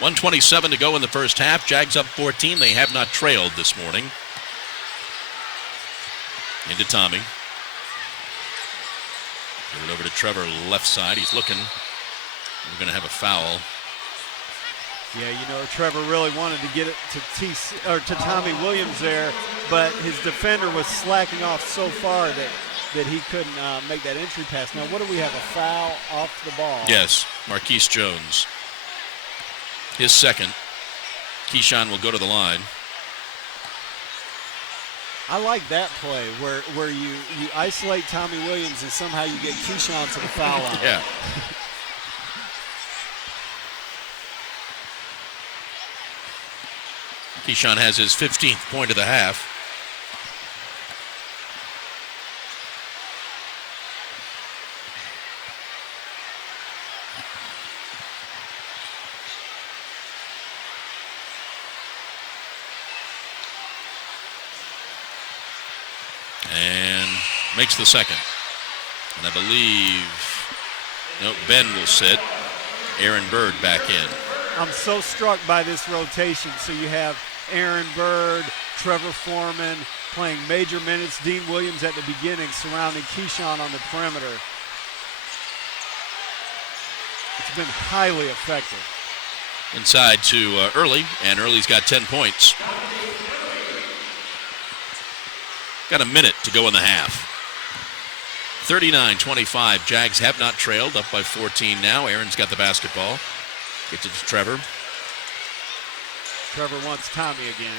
.127 to go in the first half. Jags up 14. They have not trailed this morning. Into Tommy. Get it over to Trevor, left side. He's looking. We're going to have a foul. Yeah, you know, Trevor really wanted to get it to Tommy Williams there, but his defender was slacking off so far that he couldn't make that entry pass. Now, what do we have? A foul off the ball? Yes, Marquise Jones. His second. Keyshawn will go to the line. I like that play where you isolate Tommy Williams and somehow you get Keyshawn to the foul line. Yeah. Keyshawn has his 15th point of the half. And makes the second. And I believe, nope, Ben will sit. Aaron Bird back in. I'm so struck by this rotation. So you have Aaron Bird, Trevor Foreman playing major minutes, Dean Williams at the beginning surrounding Keyshawn on the perimeter. It's been highly effective. Inside to Early, and Early's got 10 points. Got a minute to go in the half. 39-25. Jags have not trailed, up by 14 now. Aaron's got the basketball. Gets it to Trevor. Trevor wants Tommy again.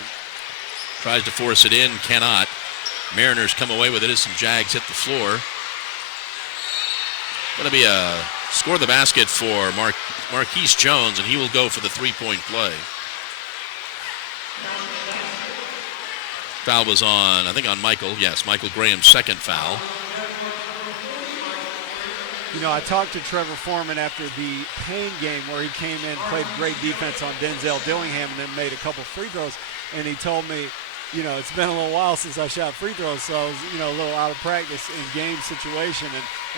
Tries to force it in, cannot. Mariners come away with it as some Jags hit the floor. Going to be a score the basket for Marquise Jones, and he will go for the three-point play. Foul was on, I think on Michael. Yes, Michael Graham's second foul. You know, I talked to Trevor Foreman after the Payne game where he came in, played great defense on Denzel Dillingham, and then made a couple free throws. And he told me, you know, it's been a little while since I shot free throws, so I was, you know, a little out of practice in game situation.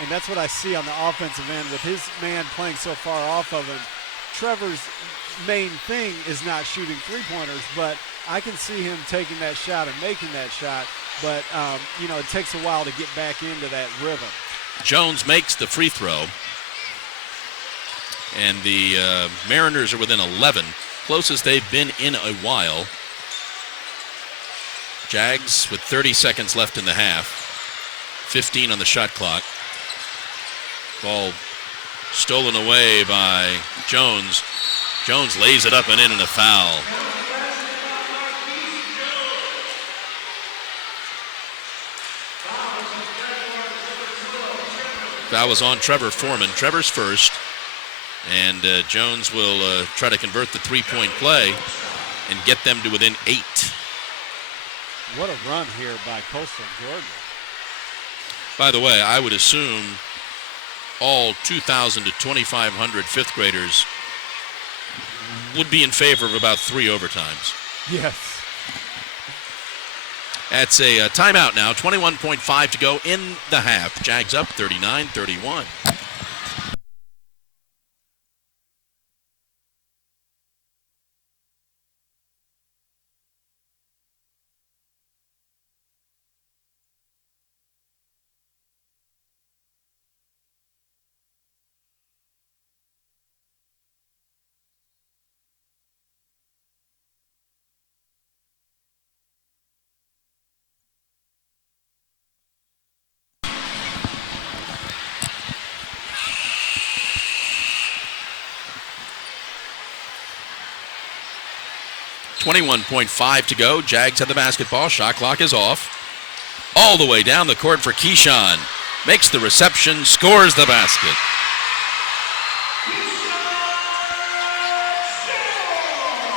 And that's what I see on the offensive end with his man playing so far off of him. Trevor's main thing is not shooting three-pointers, but I can see him taking that shot and making that shot. But, you know, it takes a while to get back into that rhythm. Jones makes the free throw. And the Mariners are within 11. Closest they've been in a while. Jags with 30 seconds left in the half. 15 on the shot clock. Ball stolen away by Jones. Jones lays it up and in, and a foul. Foul was on Trevor Foreman. Trevor's first. And Jones will try to convert the three-point play and get them to within 8. What a run here by Coastal Georgia. By the way, I would assume all 2,000 to 2,500 fifth graders would be in favor of about 3 overtimes. Yes. That's a timeout now. 21.5 to go in the half. Jags up 39-31. 21.5 to go. Jags have the basketball. Shot clock is off. All the way down the court for Keyshawn. Makes the reception, scores the basket.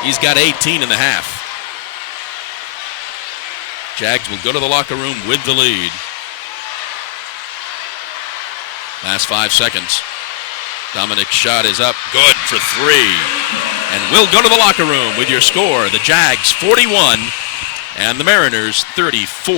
He's got 18 in the half. Jags will go to the locker room with the lead. Last 5 seconds. Dominic's shot is up, good for 3. And we'll go to the locker room with your score. The Jags 41 and the Mariners 34.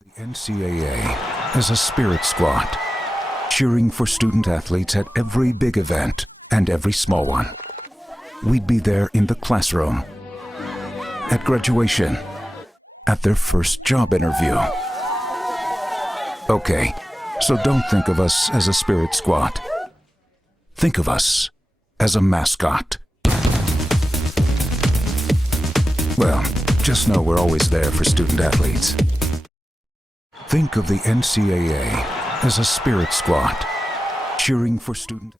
The NCAA is a spirit squad, cheering for student athletes at every big event and every small one. We'd be there in the classroom, at graduation, at their first job interview. Okay, so don't think of us as a spirit squad. Think of us as a mascot. Well, just know we're always there for student athletes. Think of the NCAA as a spirit squad, cheering for student.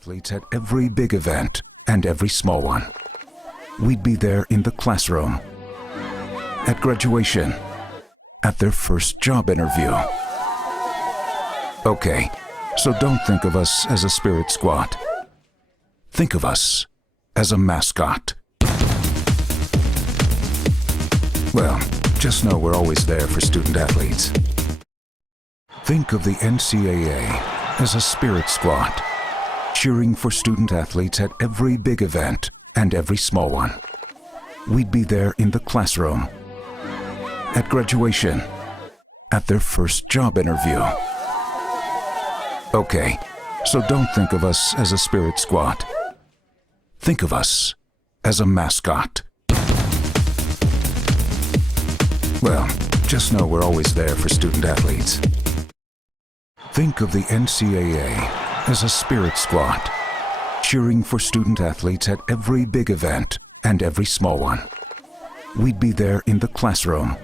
athletes at every big event and every small one. We'd be there in the classroom, at graduation, at their first job interview. Okay, so don't think of us as a spirit squad. Think of us as a mascot. Well, just know we're always there for student athletes. Think of the NCAA as a spirit squad, cheering for student athletes at every big event and every small one. We'd be there in the classroom, at graduation, at their first job interview. Okay, so don't think of us as a spirit squad. Think of us as a mascot. Well, just know we're always there for student athletes. Think of the NCAA as a spirit squad, cheering for student athletes at every big event and every small one. We'd be there in the classroom,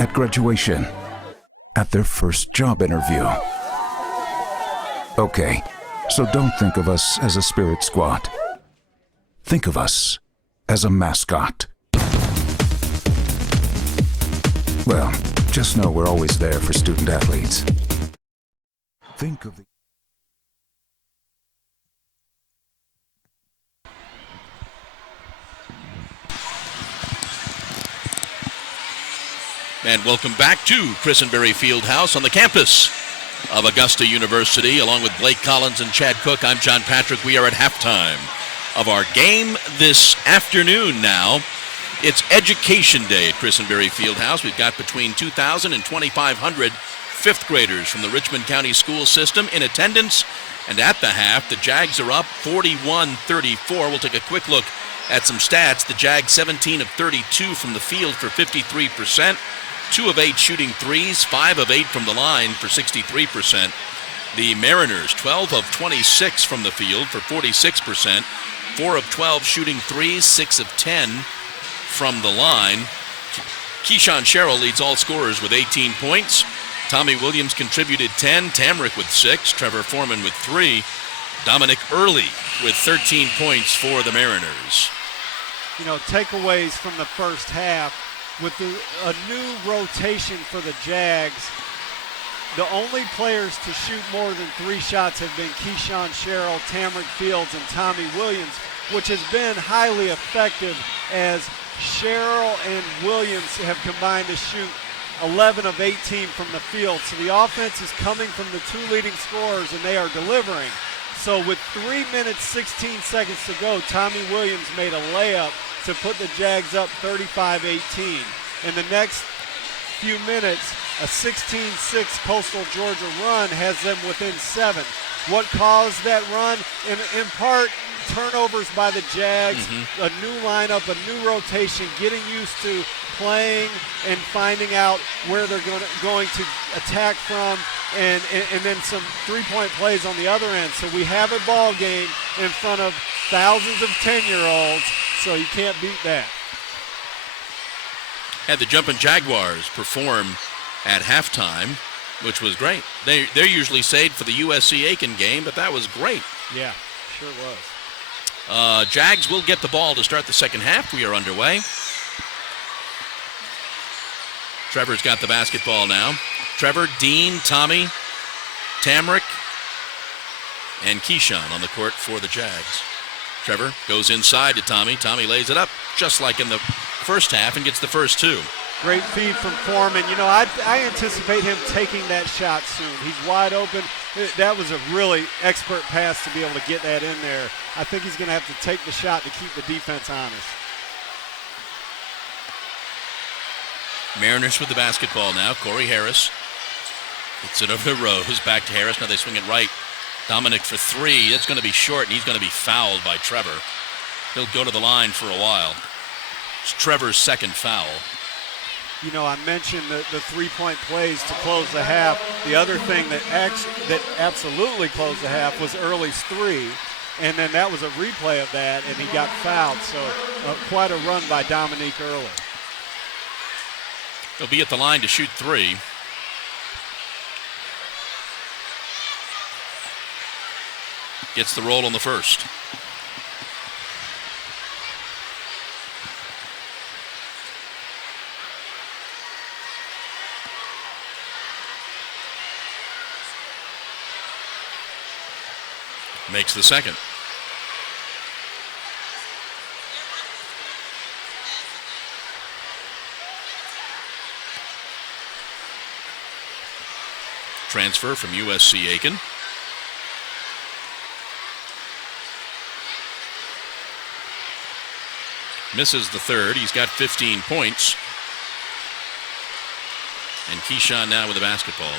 at graduation, at their first job interview. Okay, so don't think of us as a spirit squad. Think of us as a mascot. Well, just know we're always there for student athletes. Think of the... And welcome back to Christenberry Fieldhouse on the campus of Augusta University. Along with Blake Collins and Chad Cook, I'm John Patrick. We are at halftime of our game this afternoon now. It's Education Day at Christenberry Fieldhouse. We've got between 2,000 and 2,500 fifth graders from the Richmond County school system in attendance. And at the half, the Jags are up 41-34. We'll take a quick look at some stats. The Jags 17 of 32 from the field for 53%. 2 of 8 shooting threes, 5 of 8 from the line for 63%. The Mariners 12 of 26 from the field for 46%. 4 of 12 shooting threes, 6 of 10 from the line. Keyshawn Sherrill leads all scorers with 18 points. Tommy Williams contributed 10, Tamrick with 6, Trevor Foreman with 3, Dominic Early with 13 points for the Mariners. You know, takeaways from the first half, with a new rotation for the Jags, the only players to shoot more than 3 shots have been Keyshawn Sherrill, Tamrick Fields, and Tommy Williams, which has been highly effective as Sherrill and Williams have combined to shoot 11 of 18 from the field. So the offense is coming from the 2 leading scorers, and they are delivering. So with 3 minutes, 16 seconds to go, Tommy Williams made a layup to put the Jags up 35-18. In the next few minutes, a 16-6 Coastal Georgia run has them within 7. What caused that run? In part, turnovers by the Jags, a new lineup, a new rotation, getting used to playing and finding out where they're going to attack from, and then some three-point plays on the other end. So we have a ball game in front of thousands of 10-year-olds, so you can't beat that. Had the Jumpin' Jaguars perform at halftime, which was great. They're usually saved for the USC-Aiken game, but that was great. Yeah, sure was. Jags will get the ball to start the second half. We are underway. Trevor's got the basketball now. Trevor, Dean, Tommy, Tamrick, and Keyshawn on the court for the Jags. Trevor goes inside to Tommy. Tommy lays it up just like in the first half and gets the first 2. Great feed from Foreman. You know, I anticipate him taking that shot soon. He's wide open. That was a really expert pass to be able to get that in there. I think he's going to have to take the shot to keep the defense honest. Mariners with the basketball now. Corey Harris gets it over to Rose. Back to Harris. Now they swing it right. Dominic for 3. That's going to be short, and he's going to be fouled by Trevor. He'll go to the line for a while. It's Trevor's second foul. You know, I mentioned the three-point plays to close the half. The other thing that absolutely closed the half was Early's 3, and then that was a replay of that, and he got fouled. So quite a run by Dominique Early. He'll be at the line to shoot 3. gets the roll on the first. Makes the second. Transfer from USC Aiken. Misses the third. He's got 15 points. And Keyshawn now with the basketball.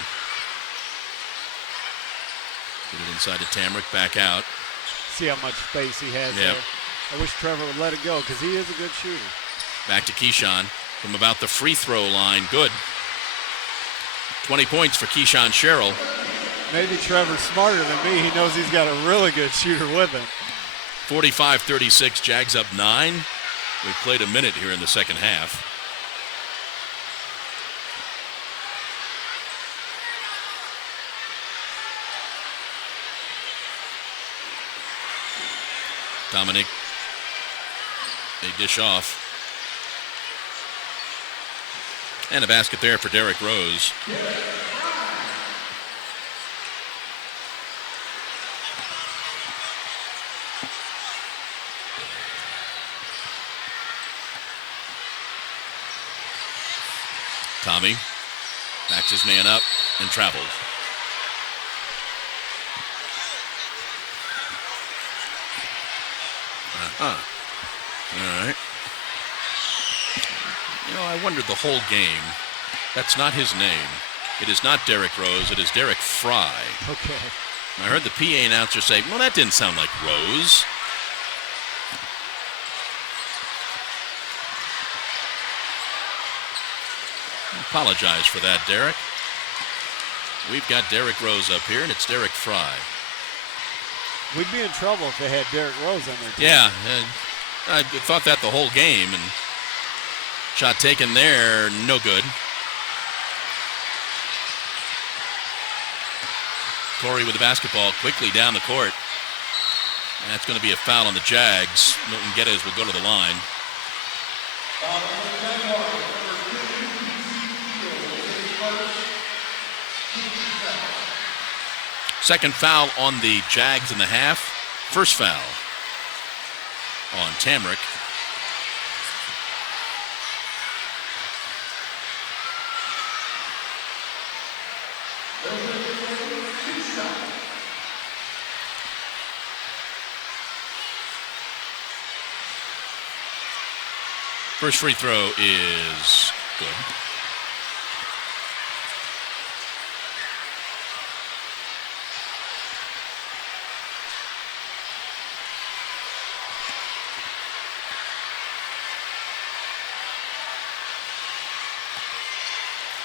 Get it inside to Tamrick, back out. See how much space he has there. I wish Trevor would let it go because he is a good shooter. Back to Keyshawn from about the free throw line. Good. 20 points for Keyshawn Sherrill. Maybe Trevor's smarter than me. He knows he's got a really good shooter with him. 45-36, Jags up 9. We've played a minute here in the second half. Dominic, they dish off. And a basket there for Derrick Rose. Tommy backs his man up and travels. All right. You know, I wondered the whole game. That's not his name. It is not Derrick Rose. It is Derek Fry. Okay. I heard the PA announcer say, well, that didn't sound like Rose. I apologize for that, Derek. We've got Derrick Rose up here, and it's Derek Fry. We'd be in trouble if they had Derrick Rose on their team. Yeah, I thought that the whole game, and shot taken there, no good. Corey with the basketball quickly down the court. And that's going to be a foul on the Jags. Milton Geddes will go to the line. Second foul on the Jags in the half. First foul on Tamrick. First free throw is good.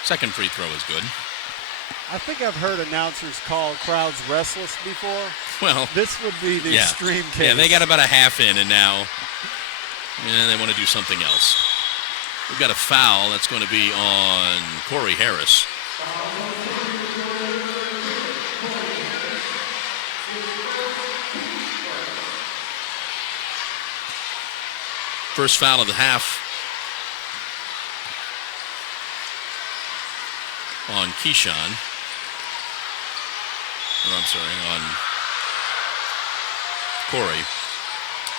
Second free throw is good. I think I've heard announcers call crowds restless before. Well, this would be the extreme case. Yeah, they got about a half in, and now they want to do something else. We've got a foul that's going to be on Corey Harris. First foul of the half on Keyshawn. Oh, I'm sorry, on Corey.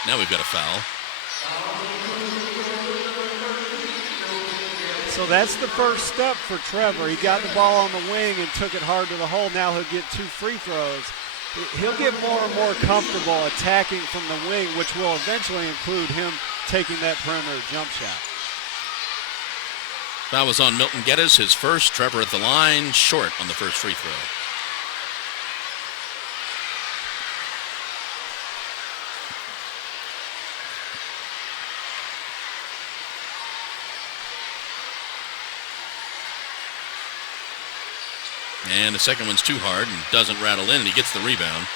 Now we've got a foul. So that's the first step for Trevor. He got the ball on the wing and took it hard to the hole. Now he'll get 2 free throws. He'll get more and more comfortable attacking from the wing, which will eventually include him taking that perimeter jump shot. Foul was on Milton Geddes, his first. Trevor at the line, short on the first free throw. And the second one's too hard and doesn't rattle in, and he gets the rebound.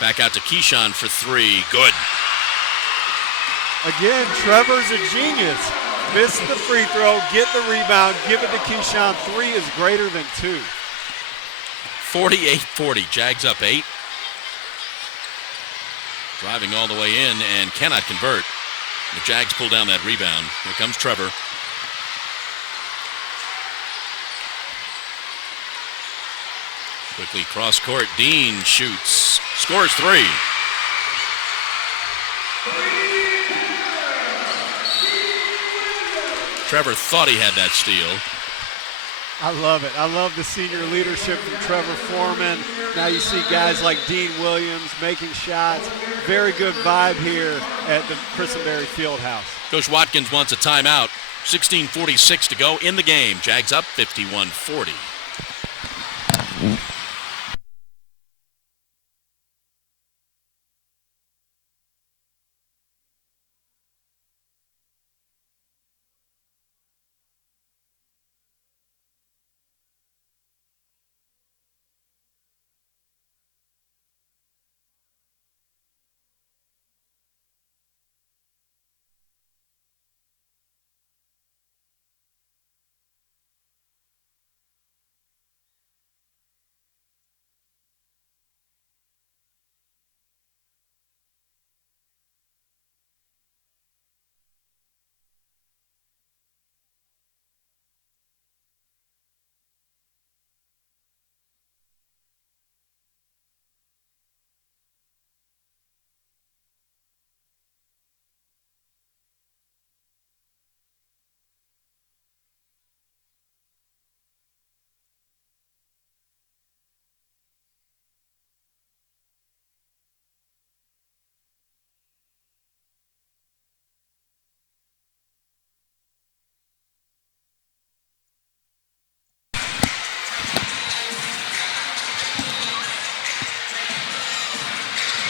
Back out to Keyshawn for 3. Good. Again, Trevor's a genius. Miss the free throw, get the rebound, give it to Keyshawn. 3 is greater than 2. 48-40. Jags up 8. driving all the way in and cannot convert. The Jags pull down that rebound. Here comes Trevor. Quickly cross court. Dean shoots. Scores 3. Trevor thought he had that steal. I love it. I love the senior leadership from Trevor Foreman. Now you see guys like Dean Williams making shots. Very good vibe here at the Christenberry Fieldhouse. Coach Watkins wants a timeout. 16:46 to go in the game. Jags up 51-40.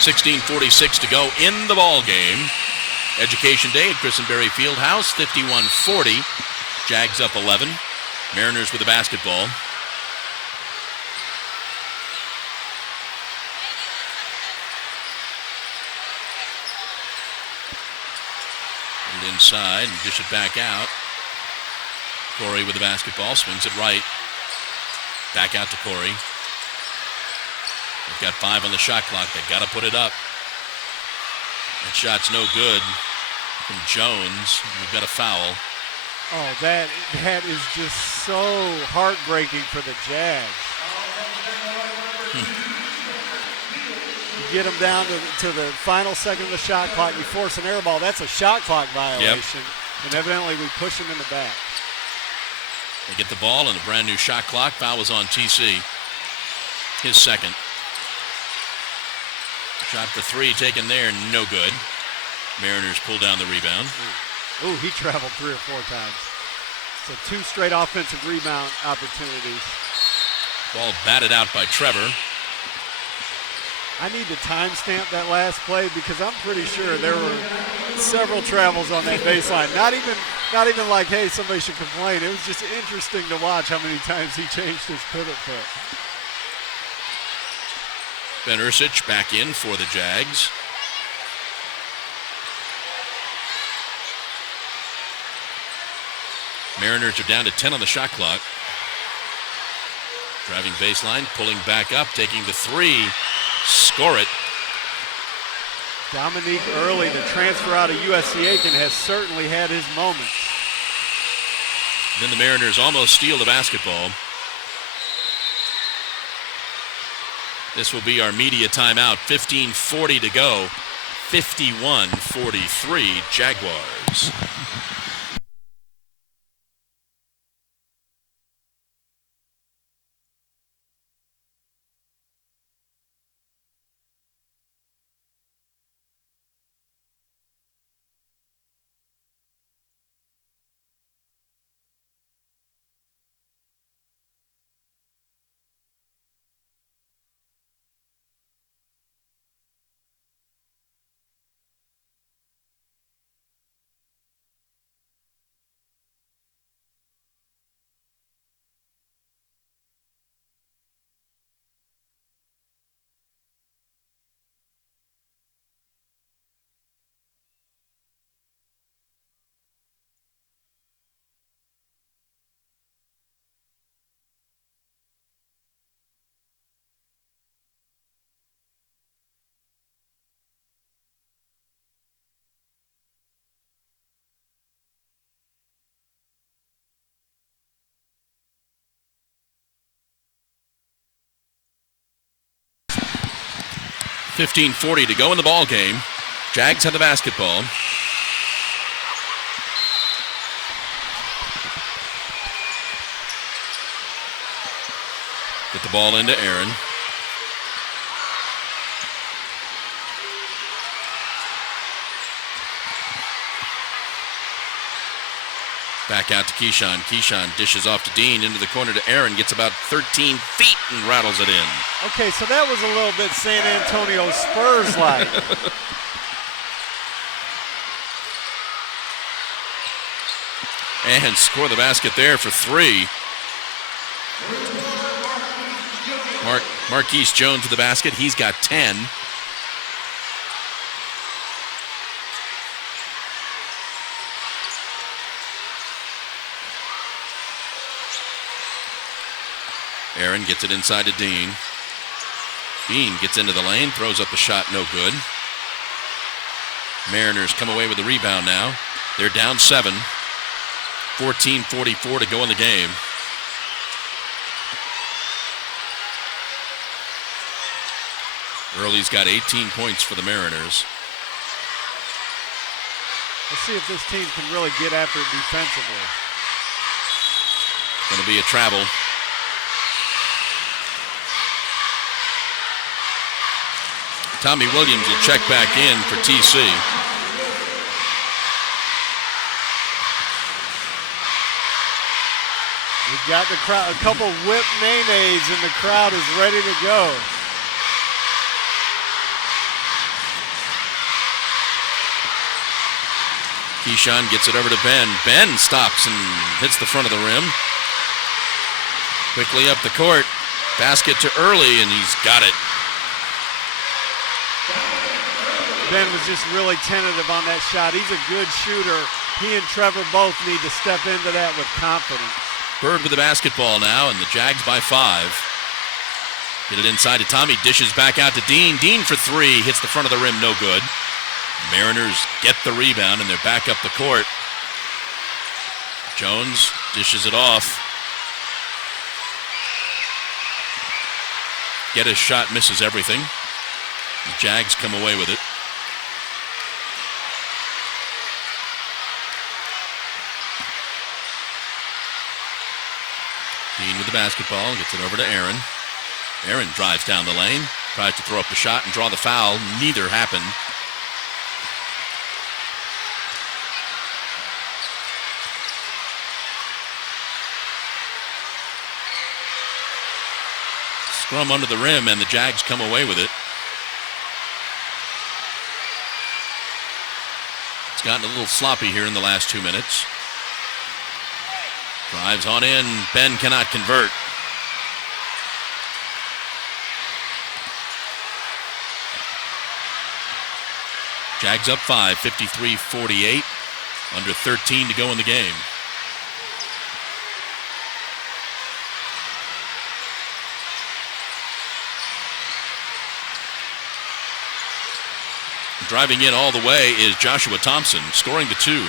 .46 to go in the ball game. Education Day at Christenberry Fieldhouse, 51-40. Jags up 11. Mariners with the basketball. And inside, and dish it back out. Corey with the basketball, swings it right. Back out to Corey. They've got 5 on the shot clock. They've got to put it up. That shot's no good from Jones. We've got a foul. Oh, that is just so heartbreaking for the Jags. You get them down to the final second of the shot clock. You force an air ball. That's a shot clock violation. Yep. And evidently we push them in the back. They get the ball and a brand new shot clock. Foul was on TC. His second. Shot for 3 taken there, no good. Mariners pull down the rebound. Ooh, he traveled 3 or 4 times. So 2 straight offensive rebound opportunities. Ball batted out by Trevor. I need to timestamp that last play because I'm pretty sure there were several travels on that baseline. Not even like, hey, somebody should complain. It was just interesting to watch how many times he changed his pivot foot. Ben Ursich back in for the Jags. Mariners are down to 10 on the shot clock. Driving baseline, pulling back up, taking the 3. Score it. Dominique Early, the transfer out of USC Aiken, has certainly had his moments. Then the Mariners almost steal the basketball. This will be our media timeout. 15:40 to go. 51-43 Jaguars. 15:40 to go in the ball game. Jags have the basketball. Get the ball into Aaron. Back out to Keyshawn. Keyshawn dishes off to Dean, into the corner to Aaron. Gets about 13 feet and rattles it in. Okay, so that was a little bit San Antonio Spurs-like. And score the basket there for 3. Marquise Jones to the basket. He's got 10. Aaron gets it inside to Dean. Dean gets into the lane, throws up the shot, no good. Mariners come away with the rebound now. They're down 7. 14:44 to go in the game. Early's got 18 points for the Mariners. Let's see if this team can really get after it defensively. Going to be a travel. Tommy Williams will check back in for TC. We've got the crowd, a couple whip nays, and the crowd is ready to go. Keyshawn gets it over to Ben. Ben stops and hits the front of the rim. Quickly up the court. Basket to Early, and he's got it. Ben was just really tentative on that shot. He's a good shooter. He and Trevor both need to step into that with confidence. Bird with the basketball now, and the Jags by 5. Get it inside to Tommy. Dishes back out to Dean. Dean for 3. Hits the front of the rim. No good. Mariners get the rebound, and they're back up the court. Jones dishes it off. Get his shot, misses everything. The Jags come away with it. Dean with the basketball, gets it over to Aaron. Aaron drives down the lane, tries to throw up the shot and draw the foul. Neither happened. Scrum under the rim, and the Jags come away with it. It's gotten a little sloppy here in the last 2 minutes. Drives on in. Ben cannot convert. Jags up 5, 53-48. Under 13 to go in the game. Driving in all the way is Joshua Thompson, scoring the 2.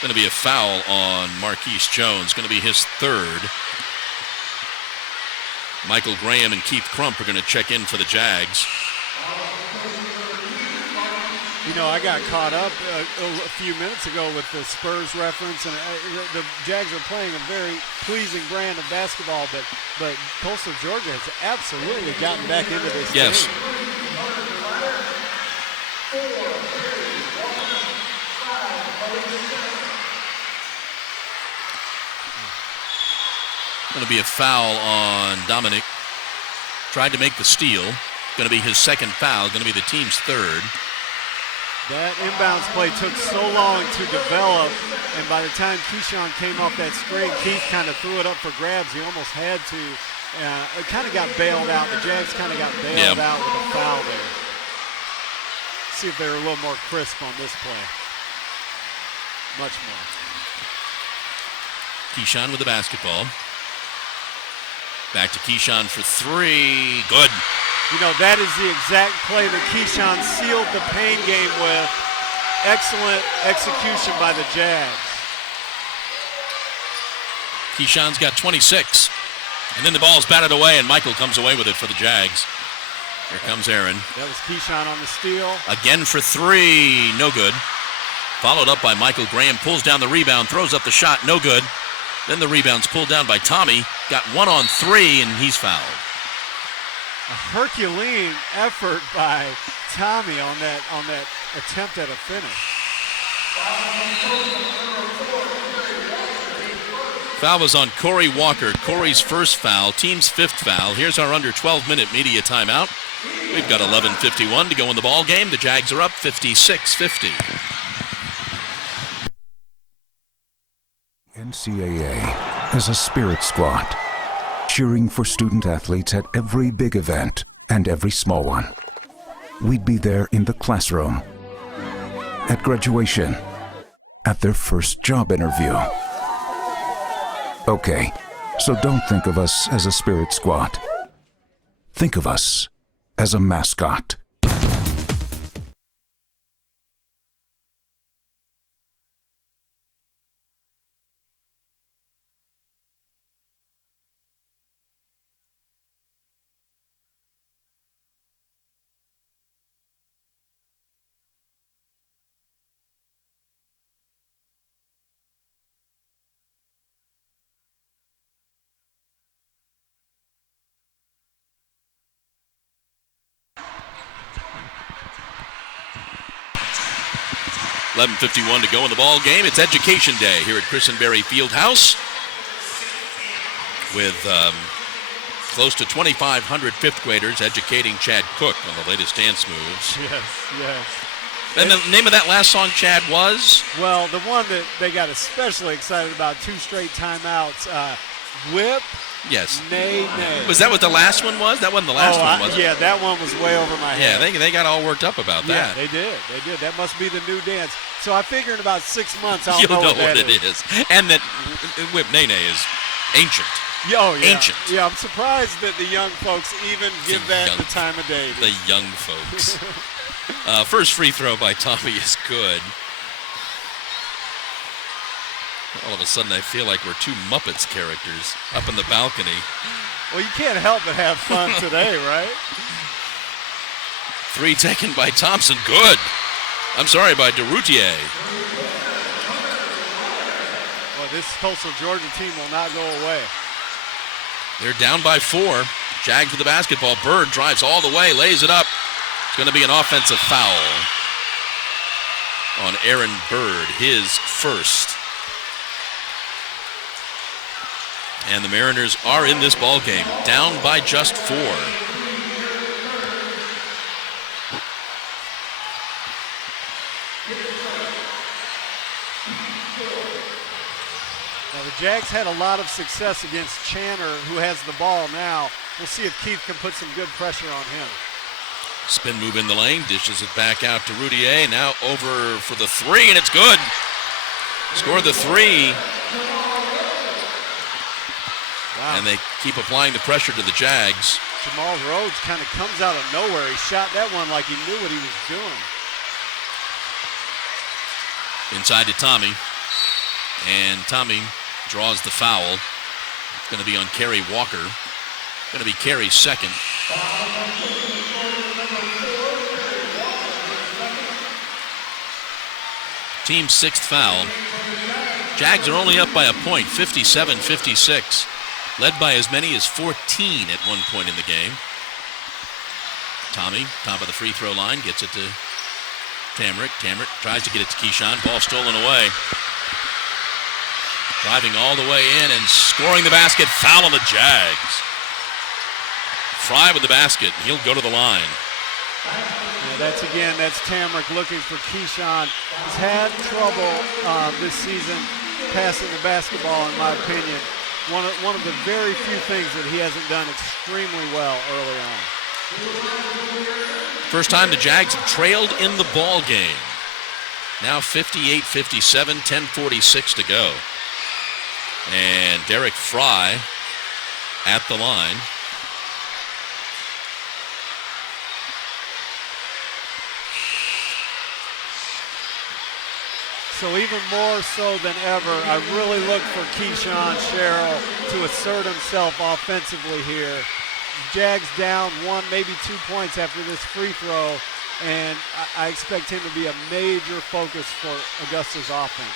Going to be a foul on Marquise Jones. Going to be his 3rd. Michael Graham and Keith Crump are going to check in for the Jags. You know, I got caught up a few minutes ago with the Spurs reference, and the Jags are playing a very pleasing brand of basketball, but Coastal Georgia has absolutely gotten back into this game. Yes. Going to be a foul on Dominic. Tried to make the steal. Going to be his 2nd foul. Going to be the team's 3rd. That inbounds play took so long to develop, and by the time Keyshawn came off that screen, Keith kind of threw it up for grabs. He almost had to. It kind of got bailed out. The Jags kind of got bailed out with a foul there. See if they're a little more crisp on this play. Much more. Keyshawn with the basketball. Back to Keyshawn for 3. Good. You know, that is the exact play that Keyshawn sealed the pain game with. Excellent execution by the Jags. Keyshawn's got 26. And then the ball's batted away, and Michael comes away with it for the Jags. Here comes Aaron. That was Keyshawn on the steal. Again for three, no good. Followed up by Michael Graham, pulls down the rebound, throws up the shot, no good. Then the rebound's pulled down by Tommy. Got 1 on 3, and he's fouled. A Herculean effort by Tommy on that attempt at a finish. Foul was on Corey Walker. Corey's first foul, team's 5th foul. Here's our under 12-minute media timeout. We've got 11:51 to go in the ball game. The Jags are up 56-50. NCAA is a spirit squad, cheering for student athletes at every big event and every small one. We'd be there in the classroom, at graduation, at their first job interview. Okay, so don't think of us as a spirit squad. Think of us as a mascot. $11:51 to go in the ball game. It's Education Day here at Christenberry Fieldhouse with close to 2,500 fifth graders educating Chad Cook on the latest dance moves. Yes. And the name of that last song, Chad, was? Well, the one that they got especially excited about, 2 straight timeouts, Whip. Yes. Nay. Was that what the last one was? That wasn't the last one, was it? Yeah, that one was way over my head. Yeah, they got all worked up about that. Yeah, they did. That must be the new dance. So I figure in about 6 months I'll You'll know what that it is. And that Whip Nay is ancient. Oh, yeah. Ancient. Yeah, I'm surprised that the young folks even give that the time of day. The young folks. First free throw by Tommy is good. All of a sudden, I feel like we're 2 Muppets characters up in the balcony. Well, you can't help but have fun today, right? 3 taken by Thompson. Good. I'm sorry, by DeRoutier. Well, this Coastal Georgia team will not go away. They're down by 4. Jags with the basketball. Bird drives all the way, lays it up. It's going to be an offensive foul on Aaron Bird, his first. And the Mariners are in this ball game, down by just 4. Now, the Jags had a lot of success against Channer, who has the ball now. We'll see if Keith can put some good pressure on him. Spin move in the lane, dishes it back out to Routier. Now over for the 3, and it's good. Score the 3. Wow. And they keep applying the pressure to the Jags. Jamal Rhodes kind of comes out of nowhere. He shot that one like he knew what he was doing. Inside to Tommy. And Tommy draws the foul. It's going to be on Kerry Walker. Going to be Kerry's second. Team's 6th foul. Jags are only up by a point, 57-56. Led by as many as 14 at one point in the game. Tommy, top of the free throw line, gets it to Tamrick. Tamrick tries to get it to Keyshawn. Ball stolen away. Driving all the way in and scoring the basket. Foul on the Jags. Fry with the basket. He'll go to the line. Yeah, that's Tamrick looking for Keyshawn. He's had trouble this season passing the basketball, in my opinion. One of the very few things that he hasn't done extremely well early on. First time the Jags have trailed in the ball game. Now 58-57, 10:46 to go. And Derek Fry at the line. So even more so than ever, I really look for Keyshawn Sherrill to assert himself offensively here. Jags down 1, maybe 2 points after this free throw, and I expect him to be a major focus for Augusta's offense.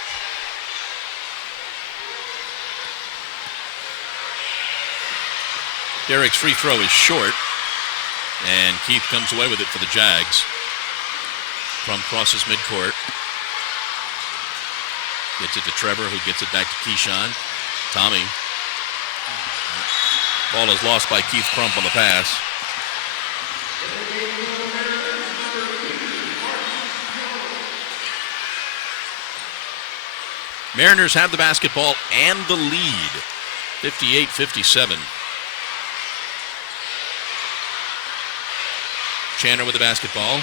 Derek's free throw is short, and Keith comes away with it for the Jags. Crump crosses midcourt. Gets it to Trevor, who gets it back to Keyshawn. Tommy. Ball is lost by Keith Crump on the pass. Mariners have the basketball and the lead, 58-57. Chandler with the basketball.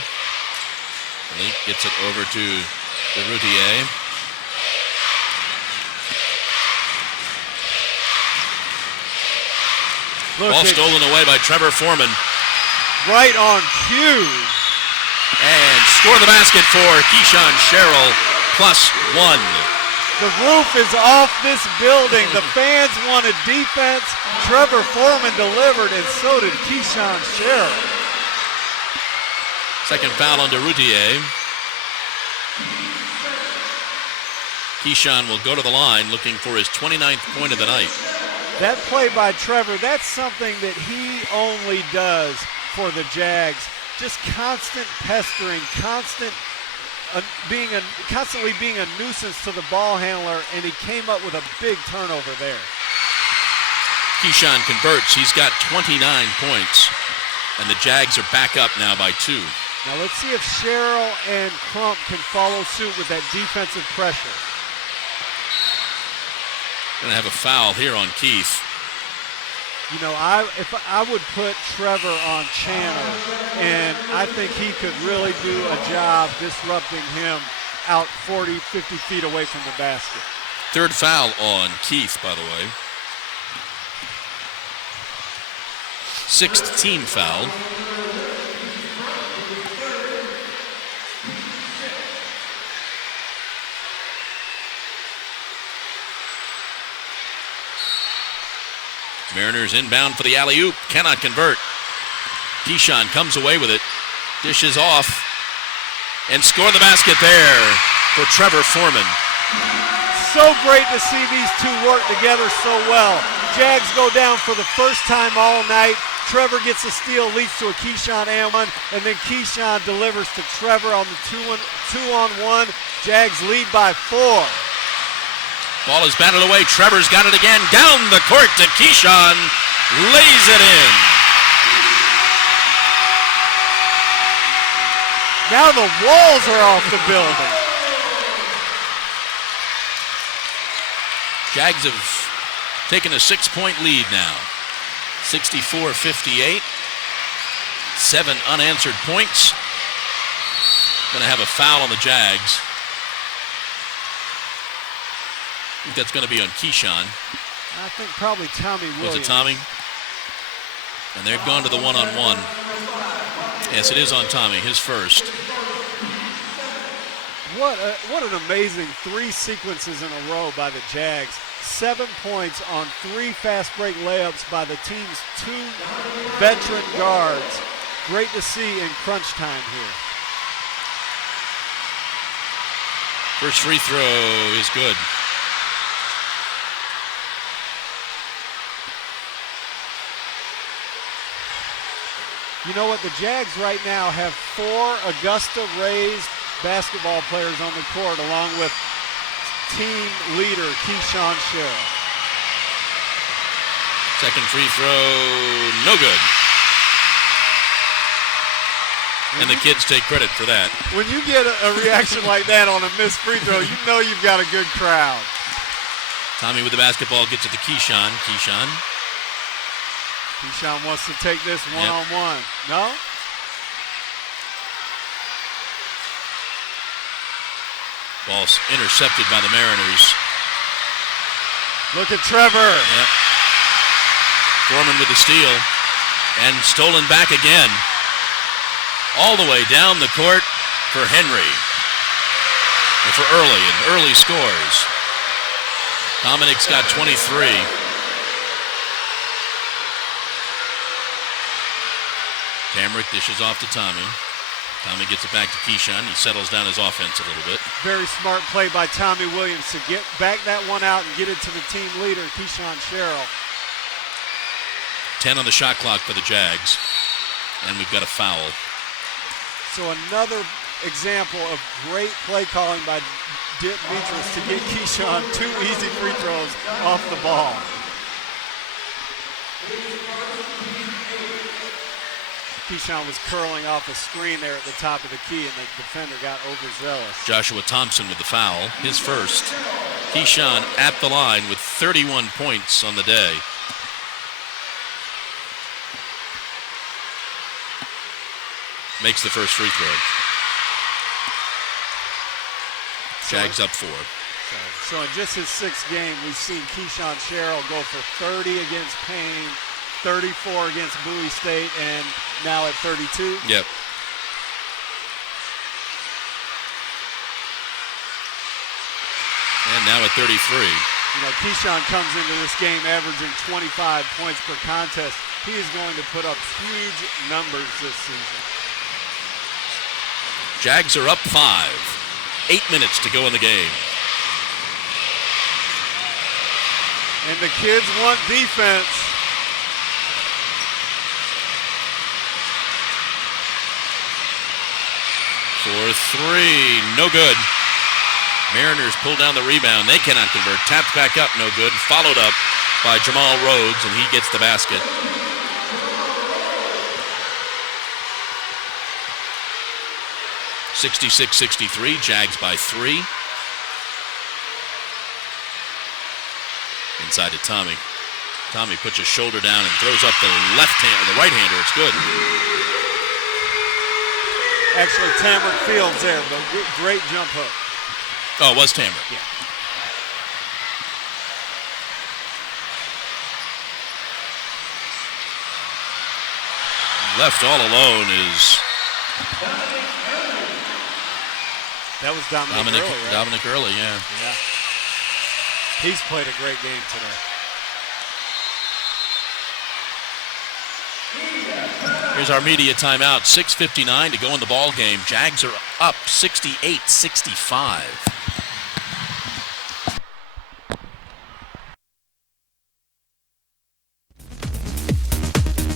Link gets it over to Routier. Ball stolen away by Trevor Foreman. Right on cue. And score the basket for Keyshawn Sherrill, +1. The roof is off this building. The fans wanted defense. Trevor Foreman delivered, and so did Keyshawn Sherrill. Second foul on Routier. Keyshawn will go to the line looking for his 29th point of the night. That play by Trevor, that's something that he only does for the Jags. Just constant pestering, constantly being a nuisance to the ball handler, and he came up with a big turnover there. Keyshawn converts. He's got 29 points, and the Jags are back up now by 2. Now let's see if Sherrill and Crump can follow suit with that defensive pressure. Going to have a foul here on Keith. You know, if I would put Trevor on Chandler, and I think he could really do a job disrupting him out 40, 50 feet away from the basket. Third foul on Keith, by the way. 6th team foul. Mariners inbound for the alley-oop, cannot convert. Keyshawn comes away with it, dishes off, and score the basket there for Trevor Foreman. So great to see these two work together so well. Jags go down for the first time all night. Trevor gets a steal, leads to a Keyshawn and one, and then Keyshawn delivers to Trevor on the two-on-one. Jags lead by 4. Ball is batted away. Trevor's got it again. Down the court to Keyshawn. Lays it in. Now the walls are off the building. Jags have taken a 6-point lead now. 64-58. 7 unanswered points. Going to have a foul on the Jags. I think that's going to be on Keyshawn. I think probably Tommy Williams. Was it Tommy? And they've gone to the one-on-one. Yes, it is on Tommy, his first. What an amazing 3 sequences in a row by the Jags. 7 points on 3 fast break layups by the team's 2 veteran guards. Great to see in crunch time here. First free throw is good. You know what? The Jags right now have 4 Augusta-raised basketball players on the court, along with team leader Keyshawn Sherrill. Second free throw, no good. And the kids take credit for that. When you get a reaction like that on a missed free throw, you know you've got a good crowd. Tommy with the basketball gets it to Keyshawn. Keyshawn wants to take this one-on-one. No? Ball's intercepted by the Mariners. Look at Trevor. Yep. Foreman with the steal. And stolen back again. All the way down the court for Henry. for Early, and Early scores. Dominic's got 23. Tamrick dishes off to Tommy. Tommy gets it back to Keyshawn. He settles down his offense a little bit. Very smart play by Tommy Williams to get back that one out and get it to the team leader, Keyshawn Sherrill. 10 on the shot clock for the Jags. And we've got a foul. So another example of great play calling by Dip Mitras to get Keyshawn 2 easy free throws off the ball. Keyshawn was curling off a screen there at the top of the key, and the defender got overzealous. Joshua Thompson with the foul, his first. Keyshawn at the line with 31 points on the day. Makes the first free throw. Jags up 4. So in just his 6th game, we've seen Keyshawn Sherrill go for 30 against Payne, 34 against Bowie State, and now at 32. Yep. And now at 33. You know, Keyshawn comes into this game averaging 25 points per contest. He is going to put up huge numbers this season. Jags are up 5. 8 minutes to go in the game. And the kids want defense. For 3, no good. Mariners pull down the rebound. They cannot convert. Tapped back up, no good. Followed up by Jamal Rhodes, and he gets the basket. (66-63), Jags by 3. Inside to Tommy. Tommy puts his shoulder down and throws up the left hand, or the right hander. It's good. Actually, Tamrick Fields there, but great jump hook. Oh, it was Tamrick. Yeah. Left all alone is that was Dominic Early, right? Dominic Early, yeah. Yeah. He's played a great game today. Here's our media timeout. 6:59 to go in the ball game. Jags are up 68-65.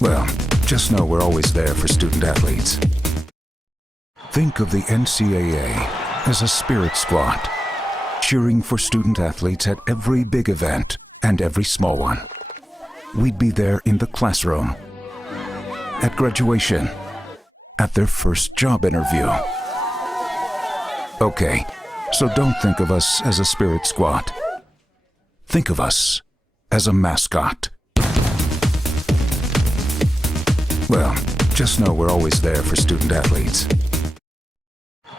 Well, just know we're always there for student athletes. Think of the NCAA as a spirit squad, cheering for student athletes at every big event and every small one. We'd be there in the classroom, at graduation, at their first job interview. Okay, so don't think of us as a spirit squad. Think of us as a mascot. Well, just know we're always there for student athletes.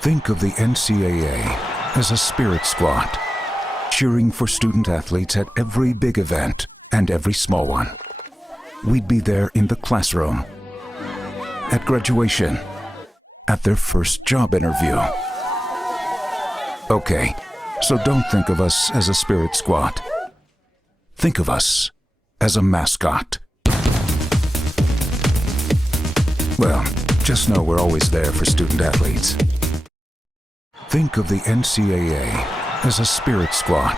Think of the NCAA as a spirit squad, cheering for student athletes at every big event and every small one. We'd be there in the classroom, at graduation, at their first job interview. Okay, so don't think of us as a spirit squad. Think of us as a mascot. Well, just know we're always there for student athletes. Think of the NCAA as a spirit squad,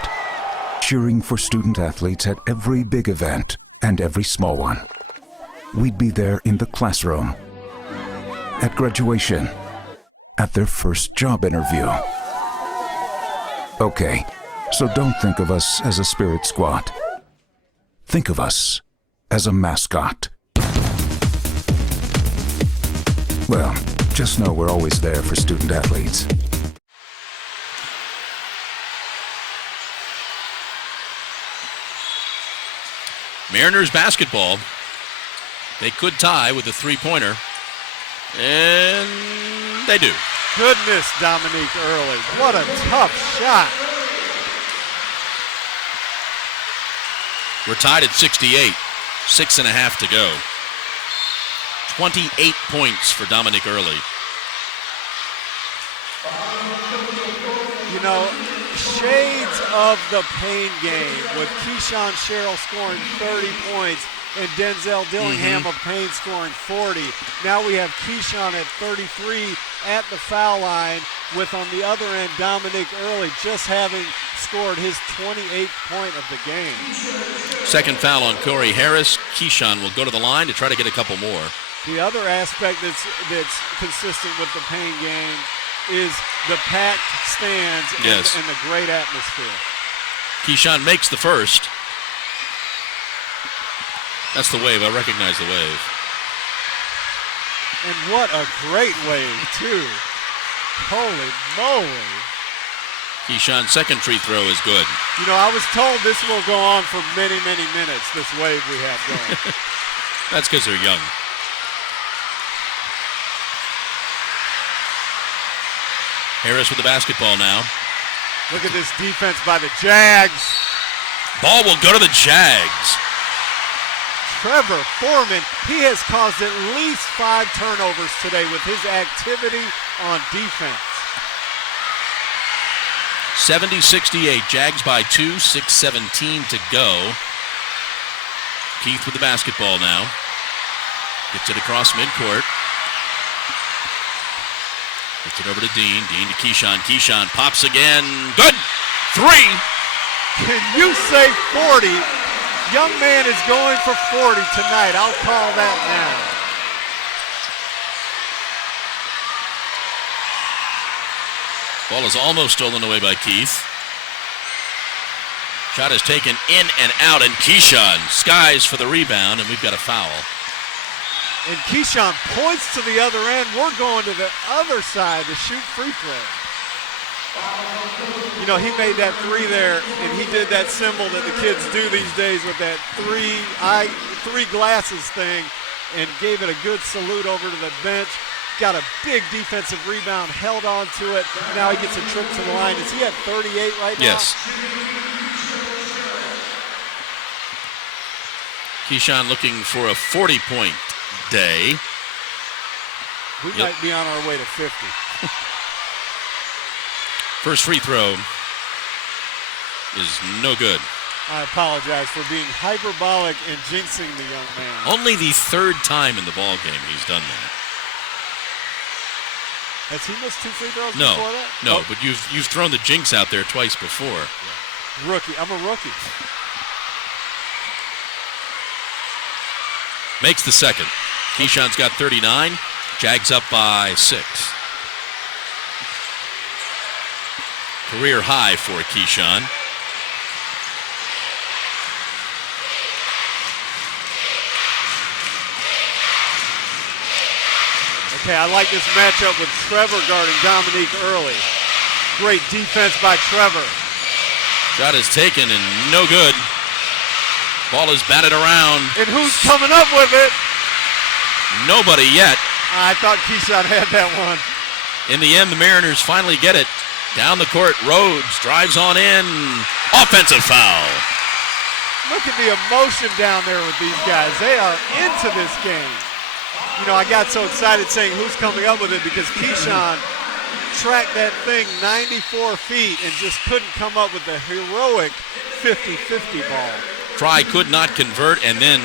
cheering for student athletes at every big event and every small one. We'd be there in the classroom, at graduation, at their first job interview. Okay, so don't think of us as a spirit squad. Think of us as a mascot. Well, just know we're always there for student athletes. Mariners basketball. They could tie with a three-pointer, and they do. Goodness, Dominique Early. What a tough shot. We're tied at 68. 6.5 to go. 28 points for Dominic Early. You know, shades of the Payne game with Keyshawn Sherrill scoring 30 points and Denzel Dillingham of Payne scoring 40. Now we have Keyshawn at 33 at the foul line with, on the other end, Dominique Early just having scored his 28th point of the game. Second foul on Corey Harris. Keyshawn will go to the line to try to get a couple more. The other aspect that's consistent with the Payne game is the packed stands and the great atmosphere. Keyshawn makes the first. That's the wave. I recognize the wave. And what a great wave, too. Holy moly. Keyshawn's second free throw is good. You know, I was told this will go on for many, many minutes, this wave we have going. That's because they're young. Harris with the basketball now. Look at this defense by the Jags. Ball will go to the Jags. Trevor Foreman, he has caused at least 5 turnovers today with his activity on defense. 70-68, Jags by 2, 6:17 to go. Keith with the basketball now. Gets it across midcourt. Gets it over to Dean. Dean to Keyshawn. Keyshawn pops again. Good. 3. Can you say 40? Young man is going for 40 tonight. I'll call that now. Ball is almost stolen away by Keith. Shot is taken in and out, and Keyshawn skies for the rebound, and we've got a foul. And Keyshawn points to the other end. We're going to the other side to shoot free throws. You know, he made that 3 there, and he did that symbol that the kids do these days with that three glasses thing, and gave it a good salute over to the bench. Got a big defensive rebound, held on to it. Now he gets a trip to the line. Is he at 38 right now? Yes. Keyshawn looking for a 40-point day. We might be on our way to 50. First free throw is no good. I apologize for being hyperbolic and jinxing the young man. Only the 3rd time in the ball game he's done that. Has he missed 2 free throws No, before that? no, but you've thrown the jinx out there twice before. Yeah. Rookie. I'm a rookie. Makes the second. Keyshawn's got 39. Jags up by 6. Career high for Keyshawn. Okay, I like this matchup with Trevor guarding Dominique Early. Great defense by Trevor. Shot is taken and no good. Ball is batted around. And who's coming up with it? Nobody yet. I thought Keyshawn had that one. In the end, the Mariners finally get it. Down the court, Rhodes drives on in. Offensive foul. Look at the emotion down there with these guys. They are into this game. You know, I got so excited saying who's coming up with it because Keyshawn tracked that thing 94 feet and just couldn't come up with the heroic 50-50 ball. Try could not convert and then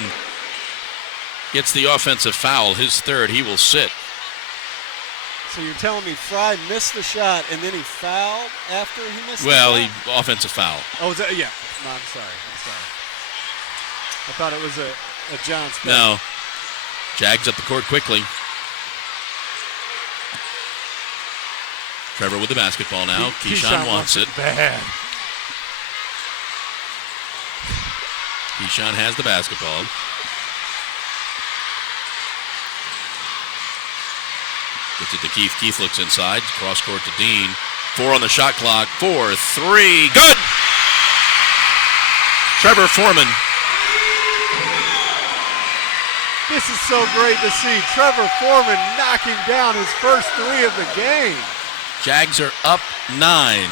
gets the offensive foul. His 3rd, he will sit. So you're telling me Fry missed the shot and then he fouled after he missed the shot? Well, offensive foul. Oh, is that, yeah. No, I'm sorry. I thought it was a John Spence. No. Jags up the court quickly. Trevor with the basketball now. Keyshawn wants it. Bad. Keyshawn has the basketball. Gets it to Keith. Keith looks inside. Cross court to Dean. 4 on the shot clock. 4, 3. Good! Trevor Foreman. This is so great to see. Trevor Foreman knocking down his first 3 of the game. Jags are up 9.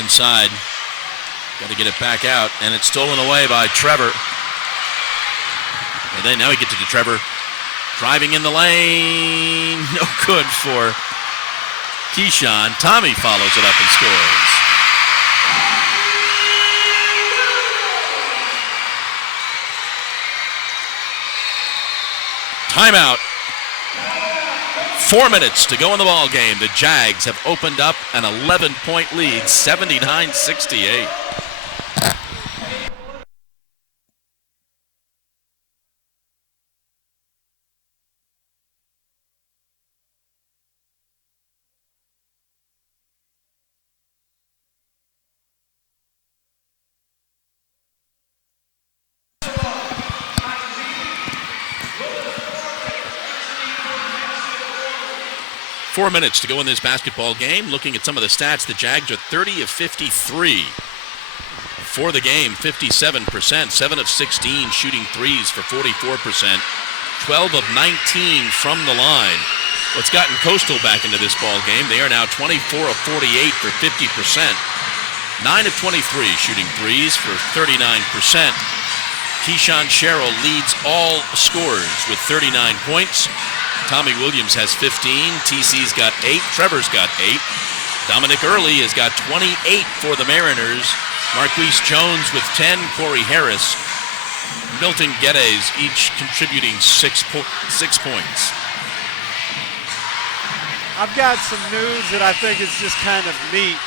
Inside. Got to get it back out, and it's stolen away by Trevor. And then now he gets it to Trevor. Driving in the lane. No good for Keyshawn. Tommy follows it up and scores. Timeout. 4 minutes to go in the ball game. The Jags have opened up an 11-point lead, 79-68. Four minutes to go in this basketball game. Looking at some of the stats, the Jags are 30 of 53. For the game, 57%, 7 of 16 shooting threes for 44%, 12 of 19 from the line. What's gotten Coastal back into this ball game, they are now 24 of 48 for 50%, 9 of 23 shooting threes for 39%. Keyshawn Sherrill leads all scorers with 39 points. Tommy Williams has 15. TC's got 8. Trevor's got 8. Dominic Early has got 28 for the Mariners. Marquise Jones with 10. Corey Harris. Milton Geddes each contributing 6 points. I've got some news that I think is just kind of neat.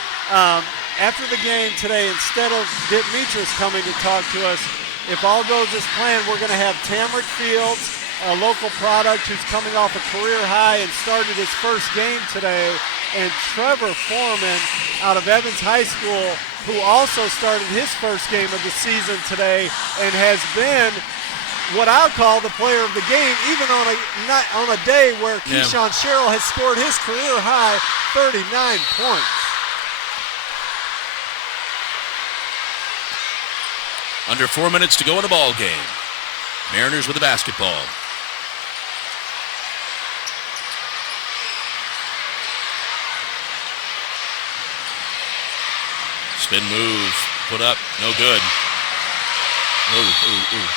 After the game today, instead of Demetris coming to talk to us, if all goes as planned, we're going to have Tamrick Fields, a local product who's coming off a career high and started his first game today, and Trevor Foreman out of Evans High School, who also started his first game of the season today and has been what I'll call the player of the game, even on a day where Keyshawn Sherrill has scored his career high 39 points. Under 4 minutes to go in the ball game. Mariners with the basketball. Spin move, put up, no good. Ooh.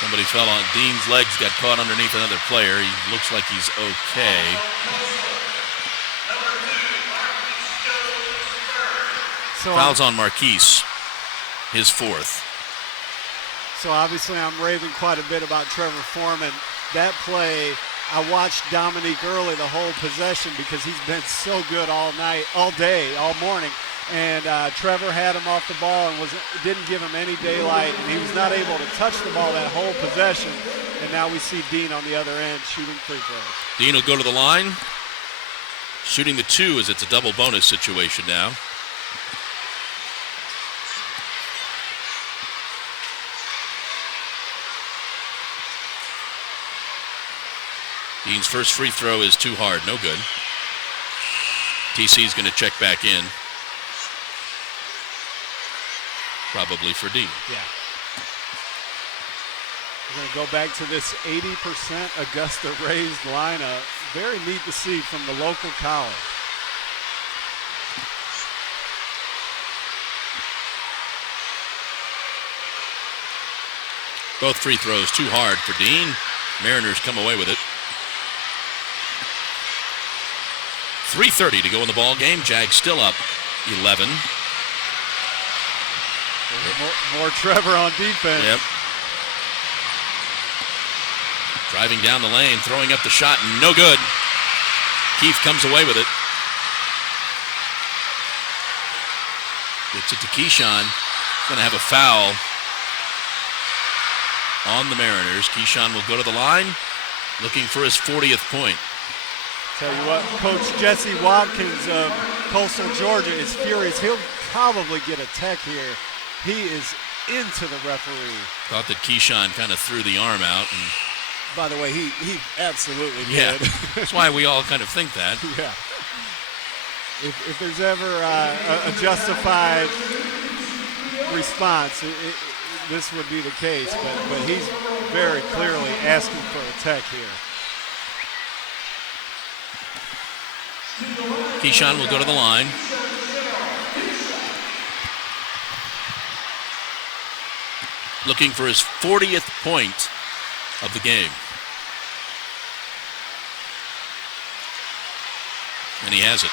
Somebody fell on Dean's legs, got caught underneath another player. He looks like he's okay. Fouls on Marquise, his 4th. So obviously I'm raving quite a bit about Trevor Foreman. That play, I watched Dominique Early the whole possession because he's been so good all night, all day, all morning. And Trevor had him off the ball and didn't give him any daylight, and he was not able to touch the ball that whole possession. And now we see Dean on the other end shooting free throws. Dean will go to the line. Shooting the 2 as it's a double bonus situation now. Dean's first free throw is too hard, no good. TC's going to check back in. Probably for Dean. Yeah. We're going to go back to this 80% Augusta raised lineup. Very neat to see from the local college. Both free throws too hard for Dean. Mariners come away with it. 3:30 to go in the ball game. Jags still up 11. More Trevor on defense. Yep. Driving down the lane, throwing up the shot, no good. Keith comes away with it. Gets it to Keyshawn. Going to have a foul on the Mariners. Keyshawn will go to the line, looking for his 40th point. Tell you what, Coach Jesse Watkins of Coastal Georgia is furious. He'll probably get a tech here. He is into the referee. Thought that Keyshawn kind of threw the arm out. And by the way, he absolutely did. Yeah, that's why we all kind of think that. Yeah. If there's ever a justified response, this would be the case. But he's very clearly asking for a tech here. Keyshawn will go to the line. Looking for his 40th point of the game. And he has it.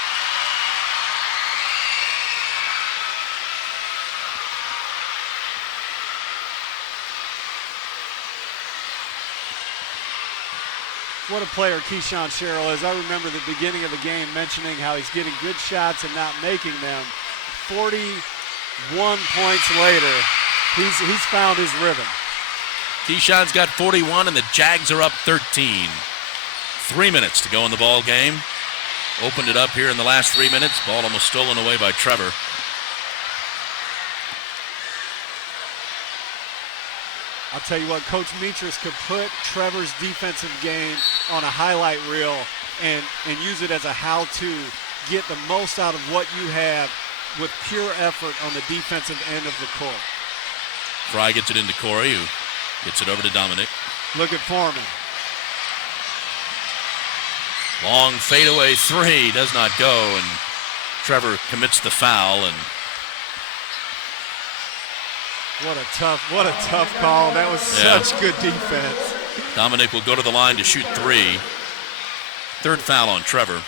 What a player Keyshawn Sherrill is. I remember the beginning of the game mentioning how he's getting good shots and not making them. 41 points later, he's found his rhythm. Keyshawn's got 41, and the Jags are up 13. 3 minutes to go in the ball game. Opened it up here in the last 3 minutes. Ball almost stolen away by Trevor. I'll tell you what, Coach Mitras could put Trevor's defensive game on a highlight reel and use it as a how-to. Get the most out of what you have with pure effort on the defensive end of the court. Fry gets it into Corey, who gets it over to Dominic. Look at Foreman. Long fadeaway three does not go, and Trevor commits the foul. And what a tough call. That was such good defense. Dominic will go to the line to shoot three. Third foul on Trevor.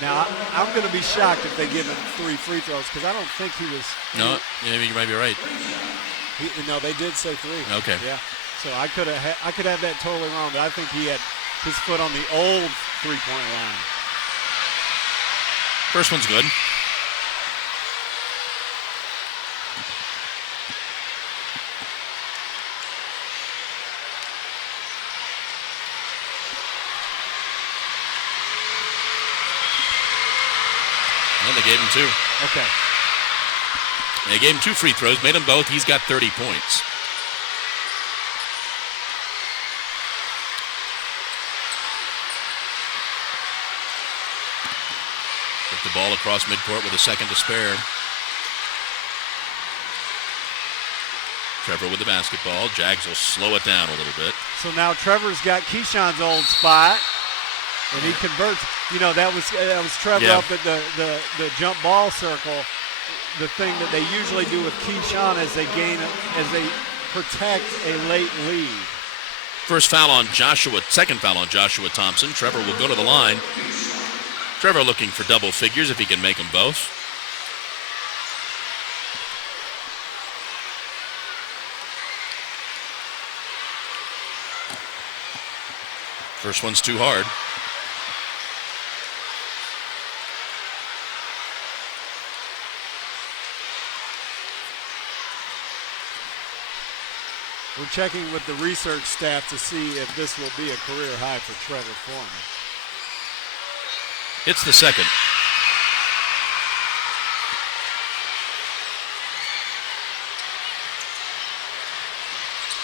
Now, I'm going to be shocked if they give him 3 free throws because I don't think he was. No, maybe you might be right. No, they did say 3. Okay. Yeah. So I could have that totally wrong, but I think he had his foot on the old three-point line. First one's good. And they gave him 2. Okay. They gave him 2 free throws, made them both. He's got 30 points. Put the ball across midcourt with a second to spare. Trevor with the basketball. Jags will slow it down a little bit. So now Trevor's got Keyshawn's old spot, and he converts. You know, that was Trevor up at the jump ball circle. The thing that they usually do with Keyshawn as they protect a late lead. Second foul on Joshua Thompson. Trevor will go to the line. Trevor looking for double figures if he can make them both. First one's too hard. We're checking with the research staff to see if this will be a career high for Trevor Foreman. It's the second.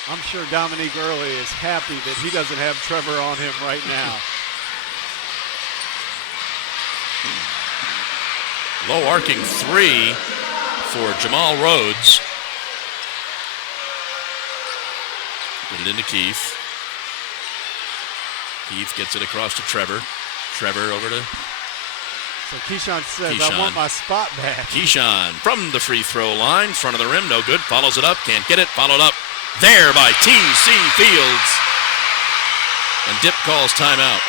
I'm sure Dominique Early is happy that he doesn't have Trevor on him right now. Low arcing three for Jamal Rhodes. Get it into Keith. Keith gets it across to Trevor. Trevor over to So Keyshawn says, I want my spot back. Keyshawn from the free throw line, front of the rim, no good. Follows it up, can't get it. Followed up there by T.C. Fields. And Dip calls timeout.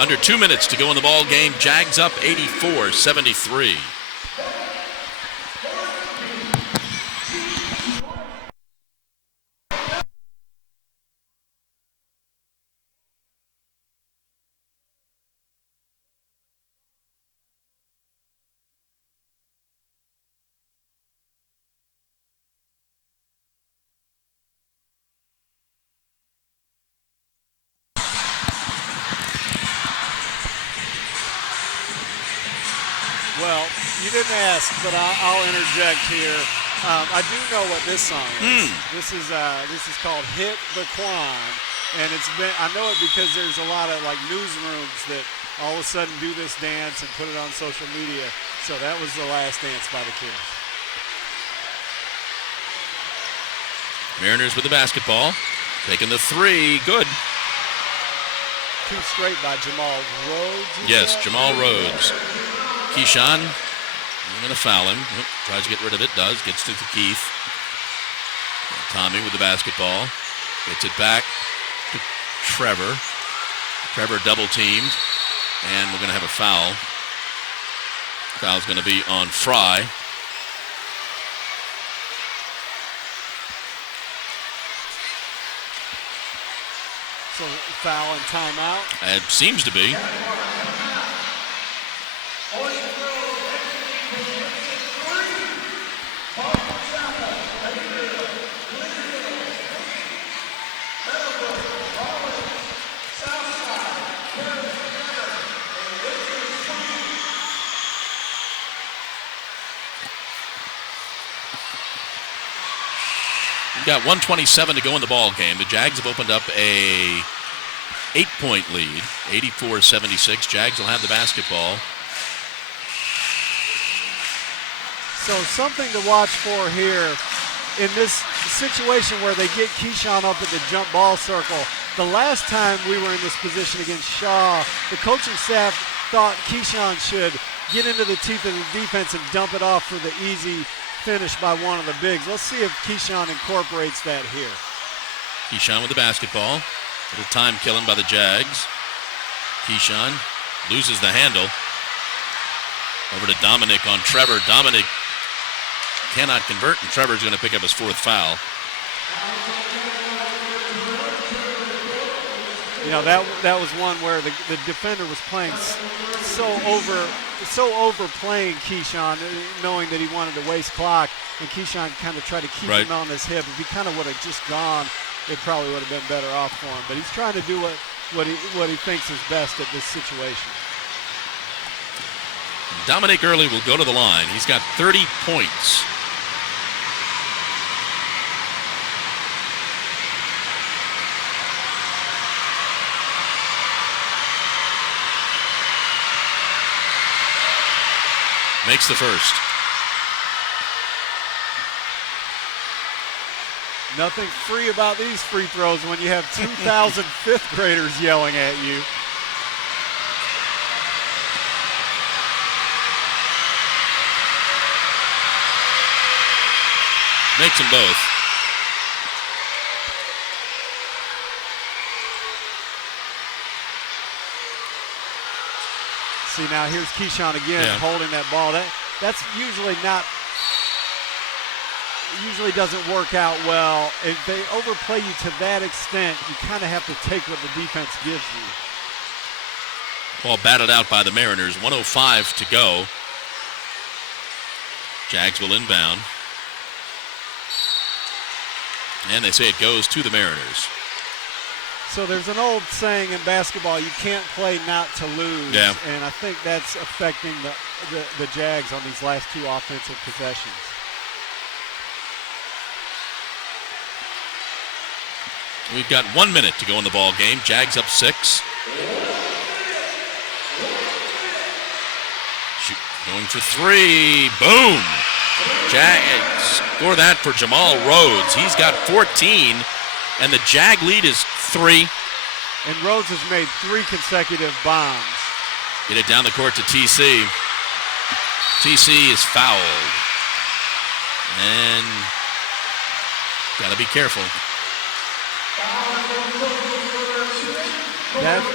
Under 2 minutes to go in the ball game. Jags up 84-73. Well, you didn't ask, but I'll interject here. I do know what this song is. This is called "Hit the Quan," and I know it because there's a lot of like newsrooms that all of a sudden do this dance and put it on social media. So that was the last dance by the Kids. Mariners with the basketball, taking the three, good. 2 straight by Jamal Rhodes. Yes, Jamal Rhodes. Keyshawn, I'm going to foul him. Tries to get rid of it, does. Gets to Keith. Tommy with the basketball. Gets it back to Trevor. Trevor double teamed, and we're going to have a foul. Foul's going to be on Fry. So foul and timeout? It seems to be. We've got 1:27 to go in the ball game. The Jags have opened up a 8-point lead, 84-76. Jags will have the basketball. So something to watch for here in this situation where they get Keyshawn up at the jump ball circle. The last time we were in this position against Shaw, the coaching staff thought Keyshawn should get into the teeth of the defense and dump it off for the easy finish by one of the bigs. Let's see if Keyshawn incorporates that here. Keyshawn with the basketball. Little time killing by the Jags. Keyshawn loses the handle. Over to Dominic on Trevor. Dominic cannot convert, and Trevor's going to pick up his fourth foul. You know, that was one where the defender was playing so overplaying Keyshawn, knowing that he wanted to waste clock, and Keyshawn kind of tried to keep him on his hip. If he kind of would have just gone, it probably would have been better off for him. But he's trying to do what he thinks is best at this situation. Dominic Early will go to the line. He's got 30 points. Makes the first. Nothing free about these free throws when you have 2,000 fifth graders yelling at you. Makes them both. See, now here's Keyshawn again holding that ball. That's usually doesn't work out well. If they overplay you to that extent, you kind of have to take what the defense gives you. Ball batted out by the Mariners. 1:05 to go. Jags will inbound. And they say it goes to the Mariners. So there's an old saying in basketball, you can't play not to lose. Yeah. And I think that's affecting the Jags on these last two offensive possessions. We've got 1 minute to go in the ball game. Jags up 6. Going for 3. Boom. Jags score that for Jamal Rhodes. He's got 14, and the Jag lead is 3. And Rhodes has made 3 consecutive bombs. Get it down the court to TC. TC is fouled. And got to be careful.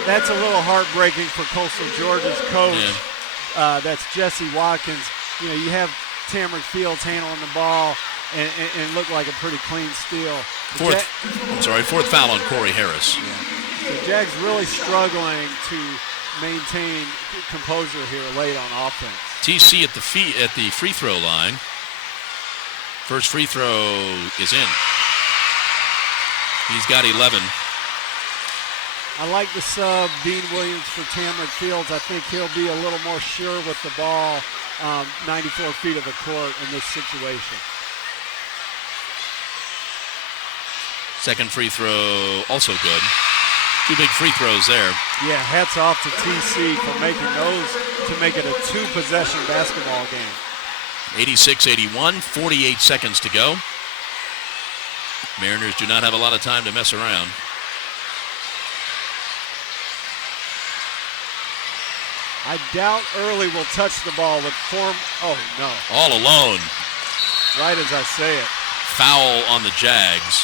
That's a little heartbreaking for Coastal Georgia's coach. Yeah. That's Jesse Watkins. You know, you have Tamarick Fields handling the ball and look like a pretty clean steal. Fourth foul on Corey Harris. Yeah. The Jags really struggling to maintain composure here late on offense. TC at the free throw line. First free throw is in. He's got 11. I like the sub, Dean Williams for Tamarick Fields. I think he'll be a little more sure with the ball 94 feet of the court in this situation. Second free throw also good. 2 big free throws there. Yeah, hats off to TC for making those to make it a 2-possession basketball game. 86-81, 48 seconds to go. Mariners do not have a lot of time to mess around. I doubt Early will touch the ball with form. Oh, no. All alone. Right as I say it. Foul on the Jags.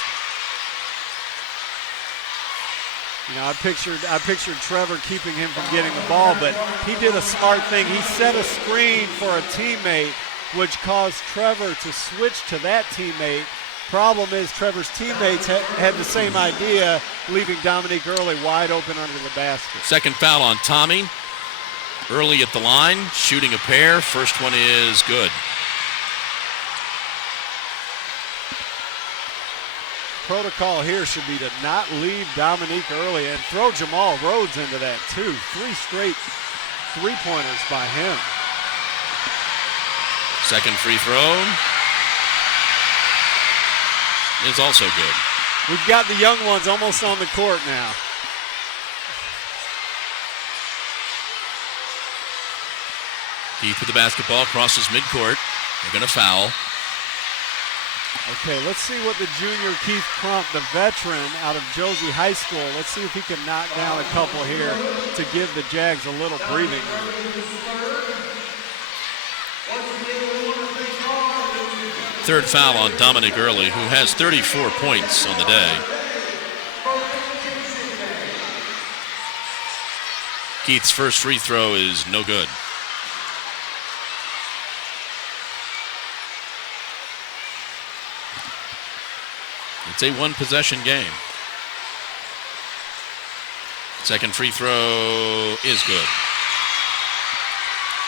You know, I pictured Trevor keeping him from getting the ball, but he did a smart thing. He set a screen for a teammate, which caused Trevor to switch to that teammate. Problem is Trevor's teammates had the same idea, leaving Dominique Early wide open under the basket. Second foul on Tommy. Early at the line, shooting a pair. First one is good. Protocol here should be to not leave Dominique Early and throw Jamal Rhodes into that too. 3 straight three-pointers by him. Second free throw is also good. We've got the young ones almost on the court now. Keith with the basketball, crosses midcourt. They're going to foul. Okay, let's see what the junior Keith Crump, the veteran out of Josie High School, let's see if he can knock down a couple here to give the Jags a little breathing room. Third foul on Dominic Early, who has 34 points on the day. Keith's first free throw is no good. It's a one-possession game. Second free throw is good.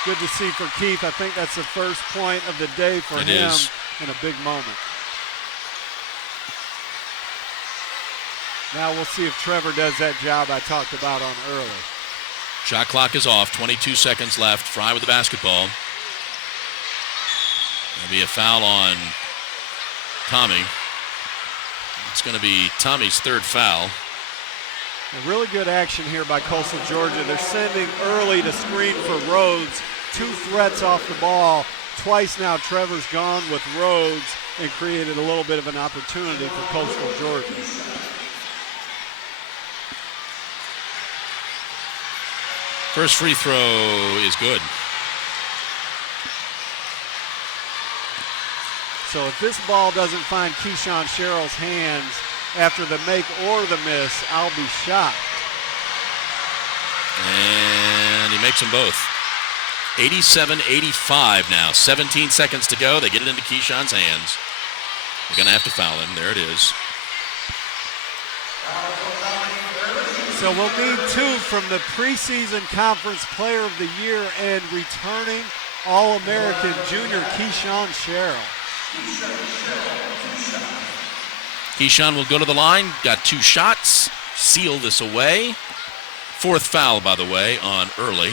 Good to see for Keith. I think that's the first point of the day for him in a big moment. Now we'll see if Trevor does that job I talked about on early. Shot clock is off, 22 seconds left. Fry with the basketball. There'll be a foul on Tommy. It's going to be Tommy's third foul. A really good action here by Coastal Georgia. They're sending Early to screen for Rhodes. 2 threats off the ball. Twice now Trevor's gone with Rhodes and created a little bit of an opportunity for Coastal Georgia. First free throw is good. So if this ball doesn't find Keyshawn Sherrill's hands after the make or the miss, I'll be shocked. And he makes them both. 87-85 now. 17 seconds to go. They get it into Keyshawn's hands. They're going to have to foul him. There it is. So we'll need 2 from the preseason conference player of the year and returning All-American junior Keyshawn Sherrill. Keyshawn will go to the line. Got 2 shots. Seal this away. Fourth foul, by the way, on Early.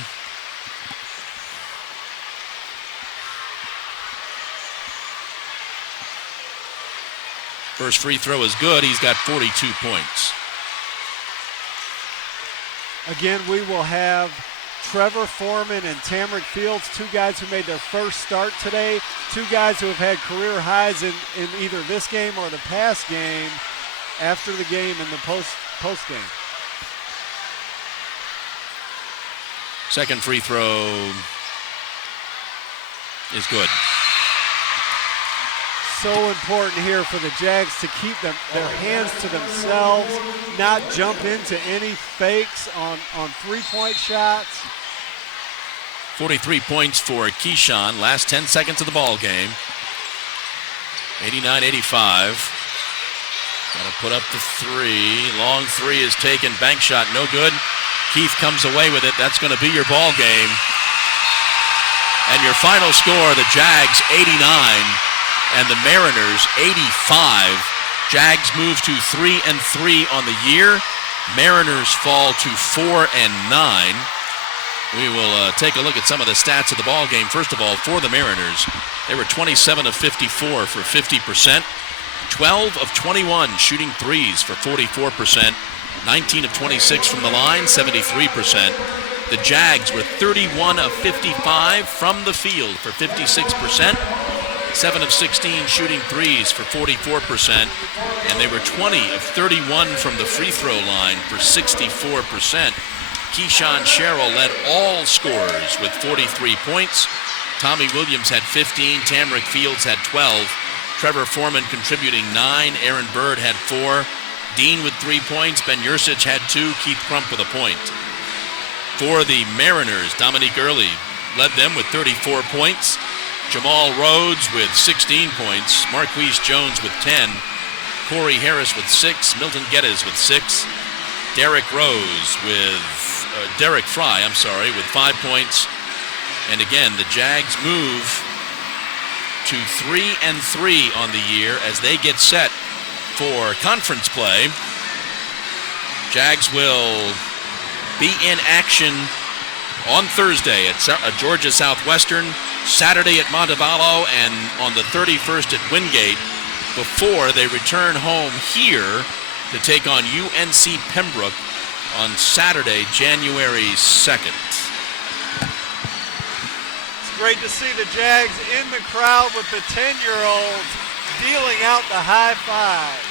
First free throw is good. He's got 42 points. Again, we will have Trevor Foreman and Tamrick Fields, 2 guys who made their first start today, 2 guys who have had career highs in either this game or the past game, after the game and the post game. Second free throw is good. So important here for the Jags to keep their hands to themselves, not jump into any fakes on 3-point shots. 43 points for Keyshawn. Last 10 seconds of the ball game. 89-85. Got to put up the 3. Long 3 is taken. Bank shot, no good. Keith comes away with it. That's going to be your ball game. And your final score, the Jags 89 and the Mariners 85. Jags move to 3-3 on the year. Mariners fall to 4-9. We will take a look at some of the stats of the ball game. First of all, for the Mariners, they were 27 of 54 for 50%, 12 of 21 shooting threes for 44%, 19 of 26 from the line, 73%. The Jags were 31 of 55 from the field for 56%, 7 of 16 shooting threes for 44%, and they were 20 of 31 from the free throw line for 64%. Keyshawn Sherrill led all scorers with 43 points. Tommy Williams had 15. Tamrick Fields had 12. Trevor Foreman contributing 9. Aaron Bird had 4. Dean with 3 points. Ben Yurcich had 2. Keith Crump with a point. For the Mariners, Dominique Early led them with 34 points. Jamal Rhodes with 16 points. Marquise Jones with 10. Corey Harris with 6. Milton Geddes with 6. Derek Fry, with 5 points. And again, the Jags move to 3-3 on the year as they get set for conference play. Jags will be in action on Thursday at Georgia Southwestern, Saturday at Montevallo, and on the 31st at Wingate before they return home here to take on UNC Pembroke on Saturday, January 2nd. It's great to see the Jags in the crowd with the 10-year-olds dealing out the high fives.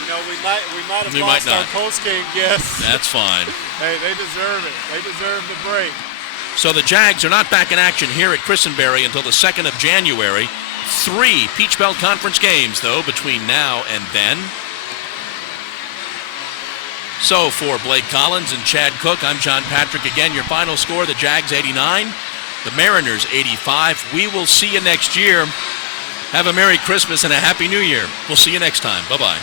You know, we might have lost our post-game guests. That's fine. Hey, they deserve it. They deserve the break. So the Jags are not back in action here at Christenberry until the 2nd of January. 3 Peach Belt Conference games, though, between now and then. So for Blake Collins and Chad Cook, I'm John Patrick. Again, your final score, the Jags 89, the Mariners 85. We will see you next year. Have a Merry Christmas and a Happy New Year. We'll see you next time. Bye-bye.